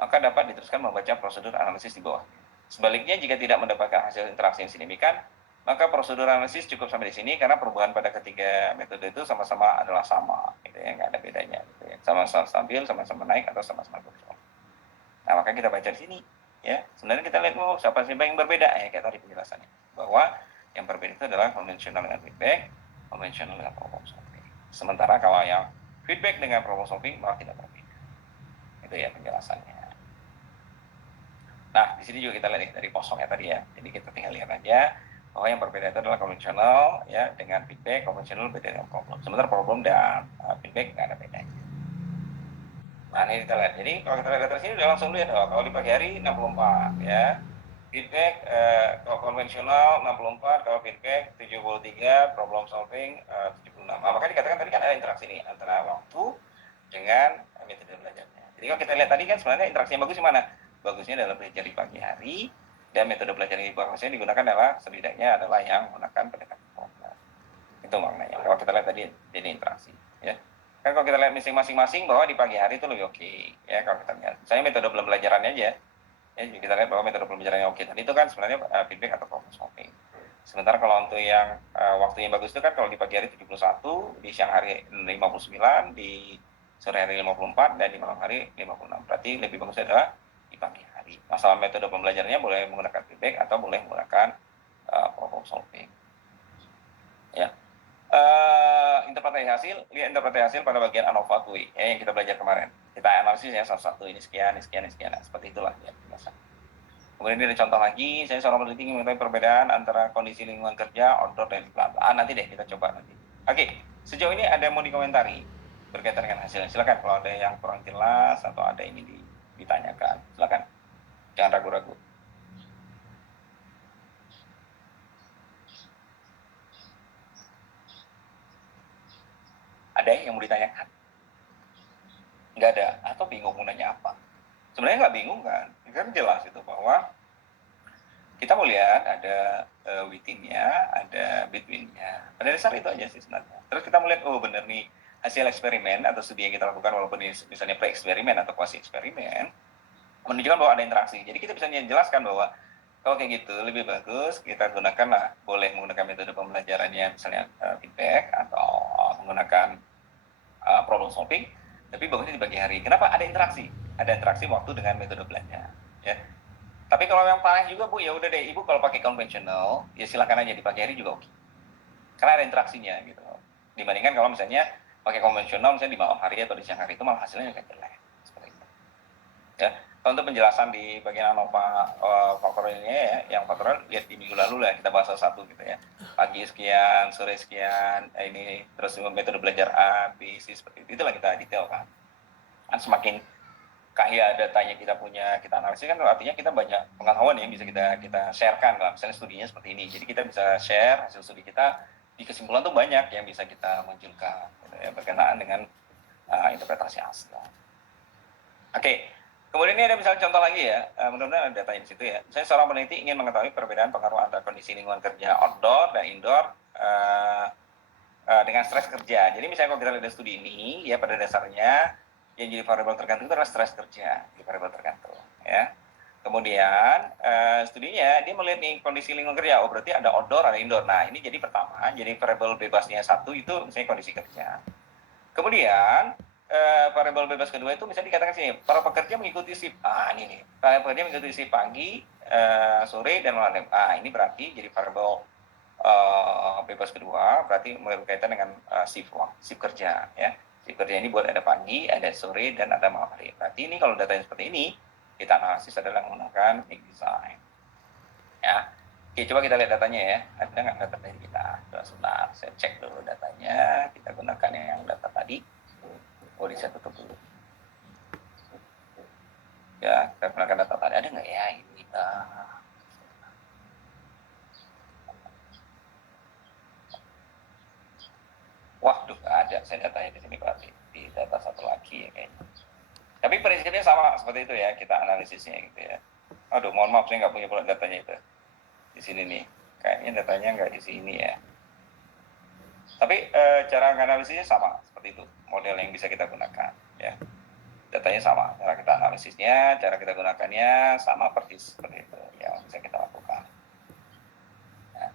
maka dapat diteruskan membaca prosedur analisis di bawah. Sebaliknya, jika tidak mendapatkan hasil interaksi yang signifikan, maka prosedur analisis cukup sampai di sini karena perubahan pada ketiga metode itu sama-sama adalah sama, gitu ya, nggak ada bedanya, gitu ya. Sama-sama stabil, sama-sama naik, atau sama-sama turun. Nah, maka kita baca di sini, ya. Sebenarnya kita lihat siapa sih yang berbeda, ya, kayak tadi penjelasannya, bahwa yang berbeda itu adalah konvensional dengan feedback, konvensional dengan problem solving. Sementara kalau yang feedback dengan problem solving malah tidak berbeda. Itu ya penjelasannya. Nah, di sini juga kita lihat dari kosongnya tadi ya. Jadi kita tinggal lihat aja bahwa yang berbeda itu adalah konvensional ya dengan feedback, konvensional beda dengan problem. Sementara problem dan feedback nggak ada bedanya. Nah, ini kita lihat. Jadi kalau kita lihat dari sini udah langsung lihat, kalau di pagi hari 64 ya. Feedback kalau konvensional 64, kalau feedback 73, problem solving 76. Nah, makanya dikatakan tadi kan ada interaksi nih antara waktu dengan metode belajarnya. Jadi kalau kita lihat tadi kan sebenarnya interaksi yang bagus di mana? Bagusnya dalam belajar di pagi hari, dan metode belajar yang bagusnya digunakan adalah setidaknya adalah yang menggunakan pendekatan program. Itu maknanya. Kalau kita lihat tadi jadi interaksi, ya. Kan kalau kita lihat masing-masing bahwa di pagi hari itu lebih oke, ya kalau kita lihat. Saya metode pembelajarannya aja, ya kita lihat bahwa metode pembelajarannya oke. Tadi itu kan sebenarnya feedback atau problem solving. Sementara kalau untuk yang waktu yang bagus itu kan kalau di pagi hari 71, di siang hari 59, di sore hari 54, dan di malam hari 56. Berarti lebih bagus adalah di pagi hari. Masalah metode pembelajarannya boleh menggunakan feedback atau boleh menggunakan problem solving. Ya. Interpretasi hasil, lihat interpretasi hasil pada bagian ANOVA TUI yang kita belajar kemarin. Kita analisis ya satu-satu, ini sekian, ini sekian, ini sekian. Nah, seperti itulah ya biasa. Kemudian ini ada contoh lagi, saya seorang peneliti ingin mengetahui perbedaan antara kondisi lingkungan kerja, outdoor, dan bla bla. Nanti deh kita coba nanti. Oke, sejauh ini ada yang mau dikomentari berkaitan dengan hasilnya. Silakan kalau ada yang kurang jelas atau ada yang ingin ditanyakan, silakan. Jangan ragu-ragu. Ada yang mau ditanyakan? Nggak ada, atau bingung mau nanya apa? Sebenarnya nggak bingung kan? Kan jelas itu bahwa kita mau lihat ada within-nya, ada between-nya. Pada dasar itu aja sih sebenarnya. Terus kita melihat, oh benar nih, hasil eksperimen atau studi yang kita lakukan, walaupun ini misalnya pre-eksperimen atau quasi-eksperimen, menunjukkan bahwa ada interaksi. Jadi kita bisa menjelaskan bahwa kalau kayak gitu lebih bagus kita gunakanlah, boleh menggunakan metode pembelajarannya misalnya feedback atau menggunakan problem solving, tapi bagusnya di pagi hari. Kenapa? Ada interaksi. Ada interaksi waktu dengan metode belajar. Ya. Tapi kalau yang paling juga Bu, ya udah deh Ibu kalau pakai konvensional, ya silakan aja di pagi hari juga oke. Karena ada interaksinya gitu. Dibandingkan kalau misalnya pakai konvensional misalnya di malam hari atau di siang hari itu malah hasilnya juga jelek. Seperti itu. Ya. Kalau untuk penjelasan di bagian ANOVA faktornya ya, yang faktoral lihat di minggu lalu lah kita bahas satu gitu ya. Pagi sekian, sore sekian, ini terus metode belajar A, B, C seperti itu. Itulah kita detail kan. Kan semakin kaya datanya kita punya, kita analisis kan artinya kita banyak pengetahuan yang bisa kita sharekan lah. Misalnya studinya seperti ini. Jadi kita bisa share hasil studi kita, di kesimpulan tuh banyak yang bisa kita munculkan gitu ya, berkenaan dengan interpretasi hasil. Oke. Kemudian ini ada misalnya contoh lagi ya, mudah-mudahan ada datanya di situ ya. Saya seorang peneliti ingin mengetahui perbedaan pengaruh antara kondisi lingkungan kerja outdoor dan indoor dengan stres kerja. Jadi misalnya kalau kita lihat studi ini, ya pada dasarnya yang jadi variabel tergantung itu adalah stres kerja, jadi variabel tergantung. Ya. Kemudian studinya dia melihat nih kondisi lingkungan kerja, oh berarti ada outdoor, ada indoor. Nah ini jadi pertama, jadi variabel bebasnya satu itu misalnya kondisi kerja. Kemudian variabel bebas kedua itu misalnya dikatakan sih para pekerja mengikuti shift. Ini nih, para pekerja mengikuti shift pagi, sore dan malam. Ini berarti jadi variabel bebas kedua, berarti berkaitan dengan shift kerja ya. Shift kerja ini buat ada pagi, ada sore dan ada malam hari. Berarti ini kalau datanya seperti ini, kita analisis adalah menggunakan make design. Ya. Oke, coba kita lihat datanya ya. Ada nggak data dari kita? Sebentar, saya cek dulu datanya. Kita gunakan yang data tadi. Oh, bisa tutup dulu. Ya, kita gunakan data tadi. Ada nggak ya ini? Waduh, nggak ada. Saya datanya di sini berarti di data satu lagi ya kayaknya. Tapi prinsipnya sama seperti itu ya, kita analisisnya gitu ya. Aduh, mohon maaf saya nggak punya pula datanya itu. Di sini nih. Kayaknya datanya nggak di sini ya. Tapi cara analisisnya sama seperti itu, model yang bisa kita gunakan ya. Datanya sama, cara kita analisisnya, cara kita gunakannya sama persis seperti itu yang bisa kita lakukan. Nah,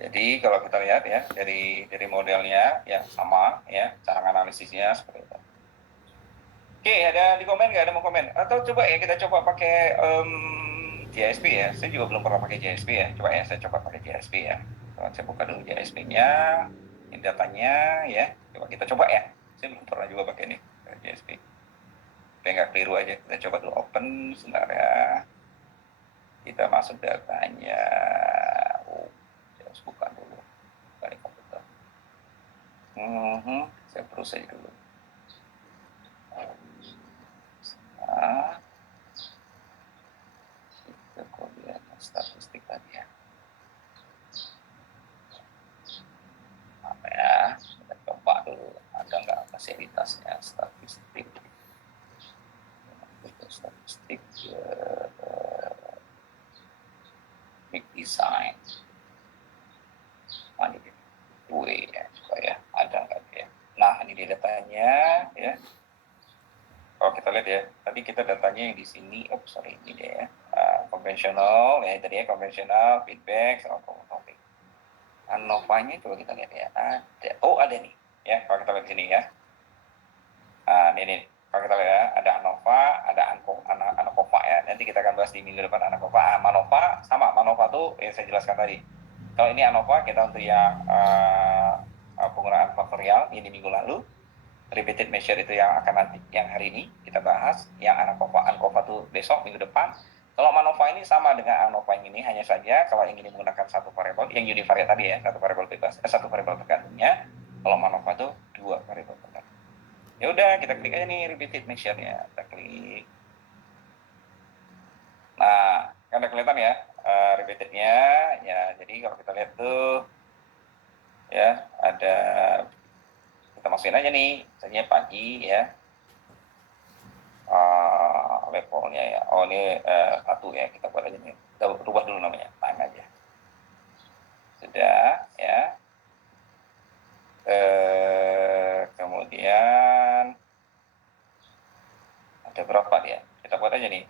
jadi kalau kita lihat ya dari modelnya ya sama ya, cara analisisnya seperti itu. Oke, ada di komen nggak? Ada mau komen? Atau coba ya kita coba pakai JSP ya. Saya juga belum pernah pakai JSP ya. Coba ya, saya coba pakai JSP ya. Saya buka dulu JSP-nya, ini datanya ya. Coba kita coba ya. Saya belum pernah juga pakai nih JSP. Supaya nggak keliru aja. Kita coba dulu open sebentar ya. Kita masuk datanya. Oh, saya harus buka dulu. Buka di komputer. Saya perus aja dulu. Nah, kemudian statistik tadi ya. Apa ya? Kita coba dulu. Ada nggak fasilitasnya statistik? Statistik big design. Nah, ini ya, coba ya. Ada nggak ya? Nah, ini dia datanya ya. Kalau kita lihat ya, tadi kita datanya yang di sini, ini deh ya, konvensional ya, tadi ya konvensional, feedback, sama topik. ANOVA-nya coba kita lihat ya, ada nih, ya kalau kita lihat sini ya, ini kalau kita lihat ya, ada ANOVA, ada ANOVA ya, nanti kita akan bahas di minggu depan ANOVA. MANOVA sama, MANOVA tuh yang saya jelaskan tadi. Kalau ini ANOVA kita untuk yang penggunaan faktorial ini minggu lalu. Repeated measure itu yang akan nanti, yang hari ini kita bahas, yang ANOVA itu besok minggu depan. Kalau MANOVA ini sama dengan ANOVA yang ini, hanya saja kalau yang ini menggunakan satu variabel, yang univariate tadi ya, satu variabel bebas, satu variabel tergantungnya. Kalau MANOVA itu dua variabel tergantung. Ya udah, kita klik aja nih repeated measure-nya, kita klik. Nah, kan udah kelihatan ya repeated-nya ya. Jadi kalau kita lihat tuh ya ada, kita masukin aja nih, misalnya pagi ya. Levelnya ya. Oh ini satu ya, kita buat aja nih. Kita rubah dulu namanya, time aja. Sudah ya. Kemudian ada berapa dia? Kita buat aja nih.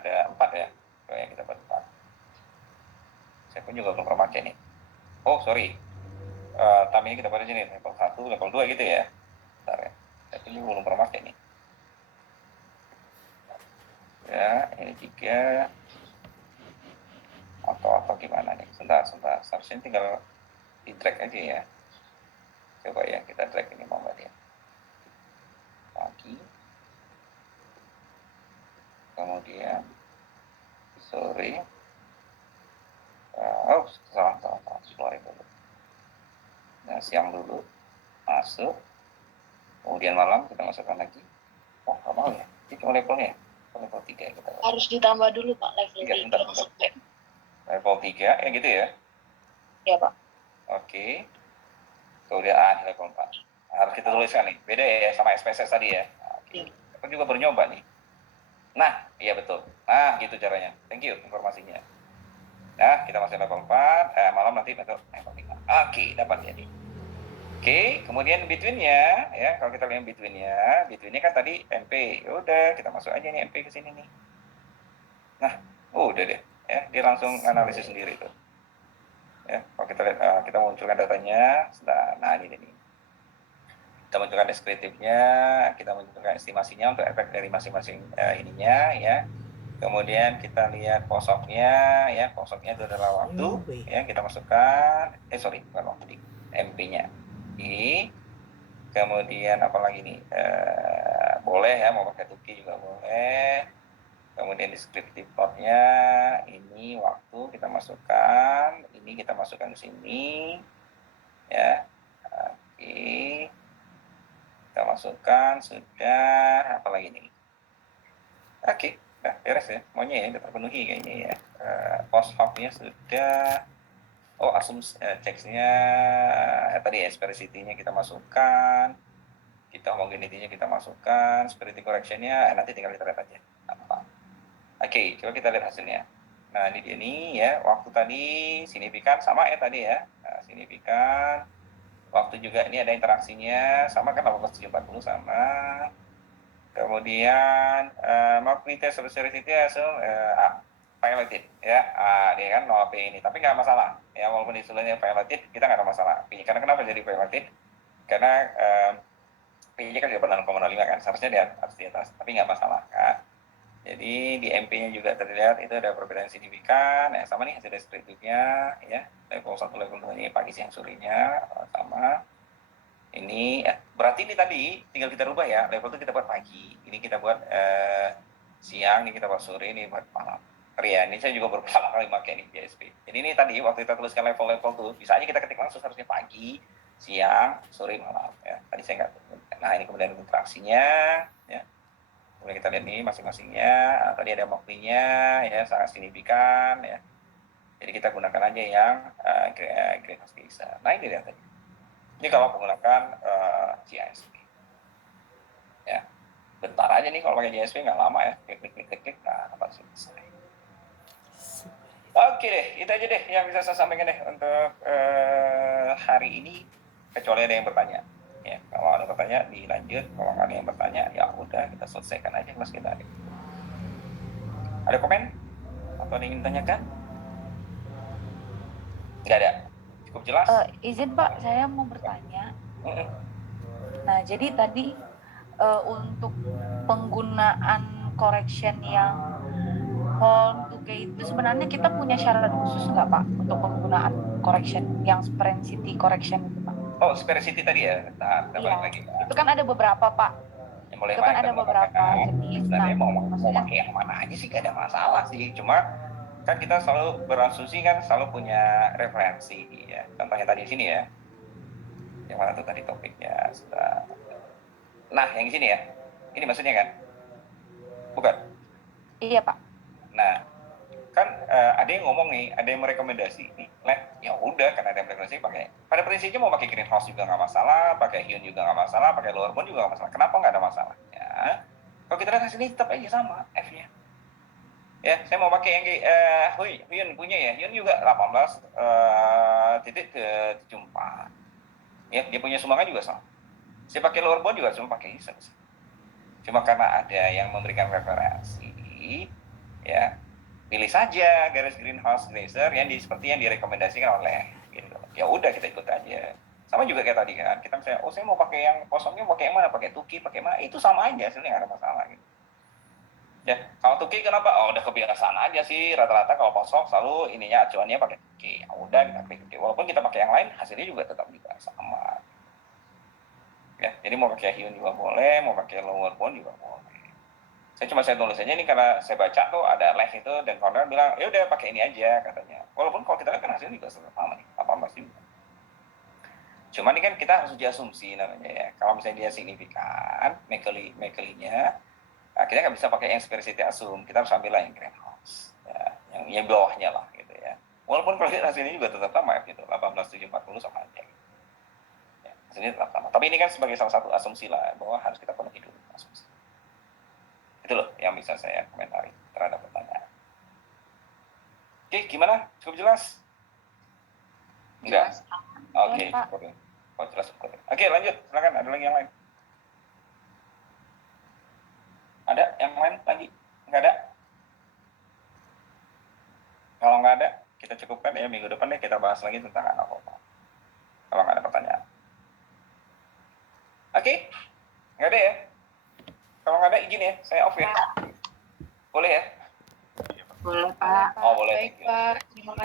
Ada 4 ya. Oke, kita buat 4. Saya pun juga belum pernah pakai nih. Oh sorry. Time ini kita buat aja nih, level 1, level 2 gitu ya. Bentar ya. Saya pun juga belum pernah pakai nih. Ya, ini 3 atau gimana nih? Sebentar. Seharusnya tinggal di drag aja ya. Coba ya, kita drag ini mau nggak dia? Pagi. Kemudian sore. Salah. Keluarin dulu. Nah, siang dulu. Masuk. Kemudian malam kita masukkan lagi. Oh, nggak mau ya? Ini cuma levelnya. Level 3 ya kita. Harus ditambah dulu Pak level 3. Level 3 ya gitu ya? Ya Pak. Oke. Kemudian level 4. Harus kita tuliskan nih. Beda ya sama SPSS tadi ya. Oke. Aku juga baru nyoba nih. Nah, iya betul. Nah, gitu caranya. Thank you informasinya. Nah, kita masih level 4. Malam nanti level 5. Oke, dapat jadi. Oke, kemudian between-nya ya, kalau kita lihat between-nya kan tadi MP. Udah, kita masuk aja nih MP ke sini nih. Nah, udah deh ya, dia langsung analisis sendiri tuh. Ya, kalau kita lihat kita munculkan datanya, nah ini nih. Kita munculkan deskriptifnya, kita munculkan estimasinya untuk efek dari masing-masing ininya ya. Kemudian kita lihat posoknya ya, posoknya itu adalah waktu ya, kita masukkan bukan waktu, MP-nya. Kemudian apalagi nih, boleh ya, mau pakai tuki juga boleh. Kemudian deskriptif plotnya, ini waktu kita masukkan, ini kita masukkan ke sini ya. Oke, kita masukkan, sudah. Apalagi nih? Oke, udah beres ya, semuanya ya udah terpenuhi kayaknya ya. Post hop-nya sudah. Oh, asumsi teksnya tadi ya, sphericity-nya kita masukkan, kita homogeneity-nya kita masukkan, sphericity correction-nya nanti tinggal diterapkan aja apa. Oke, coba kita lihat hasilnya. Nah, ini dia nih ya, waktu tadi signifikan sama ya tadi ya. Nah, signifikan. Waktu juga ini ada interaksinya, sama kan 18.740 sama. Kemudian mobilitas velocity langsung violated ya. Dia kan 0P ini, tapi nggak masalah. Ya, walaupun disusulnya violated, kita nggak ada masalah. Karena kenapa jadi violated? Karena P-nya kan juga 6,05 kan, seharusnya dia harus di atas, tapi nggak masalah kan. Jadi di MP-nya juga terlihat itu ada perbedaan signifikan, ya sama nih hasil deskriptifnya, ya level 1, level 2 ini pagi siang sorenya sama. Ini berarti ini tadi tinggal kita rubah ya, level itu kita buat pagi, ini kita buat siang, ini kita buat sore, ini buat malam. Ya, ini saya juga berapa kali pakai ini JSP. Jadi ini tadi waktu kita tuliskan level-level tuh, bisa aja kita ketik langsung harusnya pagi, siang, sore, malam. Ya, tadi saya nggak. Nah ini kemudian interaksinya, ya. Kemudian kita lihat nih masing-masingnya. Tadi ada moklinya, ya sangat signifikan, ya. Jadi kita gunakan aja yang greenhouse gas. Nah ini lihat tadi. Ini kalau menggunakan GISP. Ya, bentar aja nih kalau pakai GISP nggak lama ya. Klik, nah apa selesai. Oke deh, itu aja deh yang bisa saya sampaikan deh untuk hari ini. Kecuali ada yang bertanya. Ya, kalau ada bertanya dilanjut. Kalau nggak ada yang bertanya, ya udah kita selesaikan aja kelas kita. Ada komen? Atau ada yang ingin tanyakan? Nggak ada. Cukup jelas? Izin Pak, saya mau bertanya. Nah, jadi tadi untuk penggunaan correction yang home to K itu sebenarnya kita punya syarat khusus nggak Pak untuk penggunaan correction yang sphericity correction itu Pak? Oh, sphericity tadi ya? Nah, kita balik lagi. Itu kan ada beberapa Pak. Boleh itu kan ada beberapa jenis. Sebenarnya mau pakai yang mana aja sih gak ada masalah sih. Cuma kan kita selalu berasumsi kan selalu punya referensi ya. Contohnya tadi di sini ya. Yang mana tuh tadi topiknya sudah. Nah, yang di sini ya. Ini maksudnya kan? Bukan? Iya, Pak. Nah, kan ada yang ngomong nih, ada yang merekomendasi nih. Ya udah, karena ada yang merekomendasi pakai. Pada prinsipnya mau pakai greenhouse juga nggak masalah, pakai Hyun juga nggak masalah, pakai lower bound juga nggak masalah. Kenapa nggak ada masalah? Ya, kalau kita lihat hasilnya tetap aja sama F-nya. Ya, saya mau pakai yang Hyun punya ya. Hyun juga 18 titik ke 74. Ya, dia punya sumbangan juga sama. Saya pakai lower bound juga cuma pakai ISO. Cuma karena ada yang memberikan referensi, ya pilih saja garis greenhouse laser yang seperti yang direkomendasikan oleh gitu. Ya udah kita ikut aja. Sama juga kayak tadi kan, kita misalnya, saya mau pakai yang kosongnya, pakai yang mana, pakai Tuki, pakai mana, itu sama aja hasilnya nggak ada masalah gitu. Ya, kalau Tuki kenapa? Udah kebiasaan aja sih, rata-rata kalau kosong selalu ininya acuannya pakai Tuki. Ya udah kita klik Tuki. Walaupun kita pakai yang lain, hasilnya juga tetap juga sama. Ya, jadi mau pakai Hyun juga boleh, mau pakai lower bound juga boleh. Saya tulis aja ini karena saya baca tuh ada live itu dan founder bilang ya udah pakai ini aja katanya. Walaupun kalau kita lihat kan hasilnya juga sama nih, 18 juga. Cuma ini kan kita harus diasumsi namanya ya. Kalau misalnya dia signifikan, Mekeli-nya, kita nggak bisa pakai yang sphericity assume. Kita harus ambil lah yang greenhouse, ya, yang bawahnya lah gitu ya. Walaupun kalau hasilnya juga tetap sama gitu, 18.740 sama aja. Gitu. Ya, hasilnya tetap sama. Tapi ini kan sebagai salah satu asumsi lah bahwa harus kita penuhi dulu asumsi. Itu loh yang bisa saya komentari terhadap pertanyaan. Oke, gimana? Cukup jelas? Enggak? Oke, cukup. Oh, jelas cukup. Oke, lanjut. Silakan, ada lagi yang lain? Ada yang lain lagi? Enggak ada? Kalau nggak ada, kita cukupkan ya. Minggu depan deh kita bahas lagi tentang ANACOPA. Kalau nggak ada pertanyaan. Oke? Nggak ada ya? Kalau nggak ada izin ya, saya off ya. Boleh ya? Boleh Pak. Oh boleh. Baik Pak.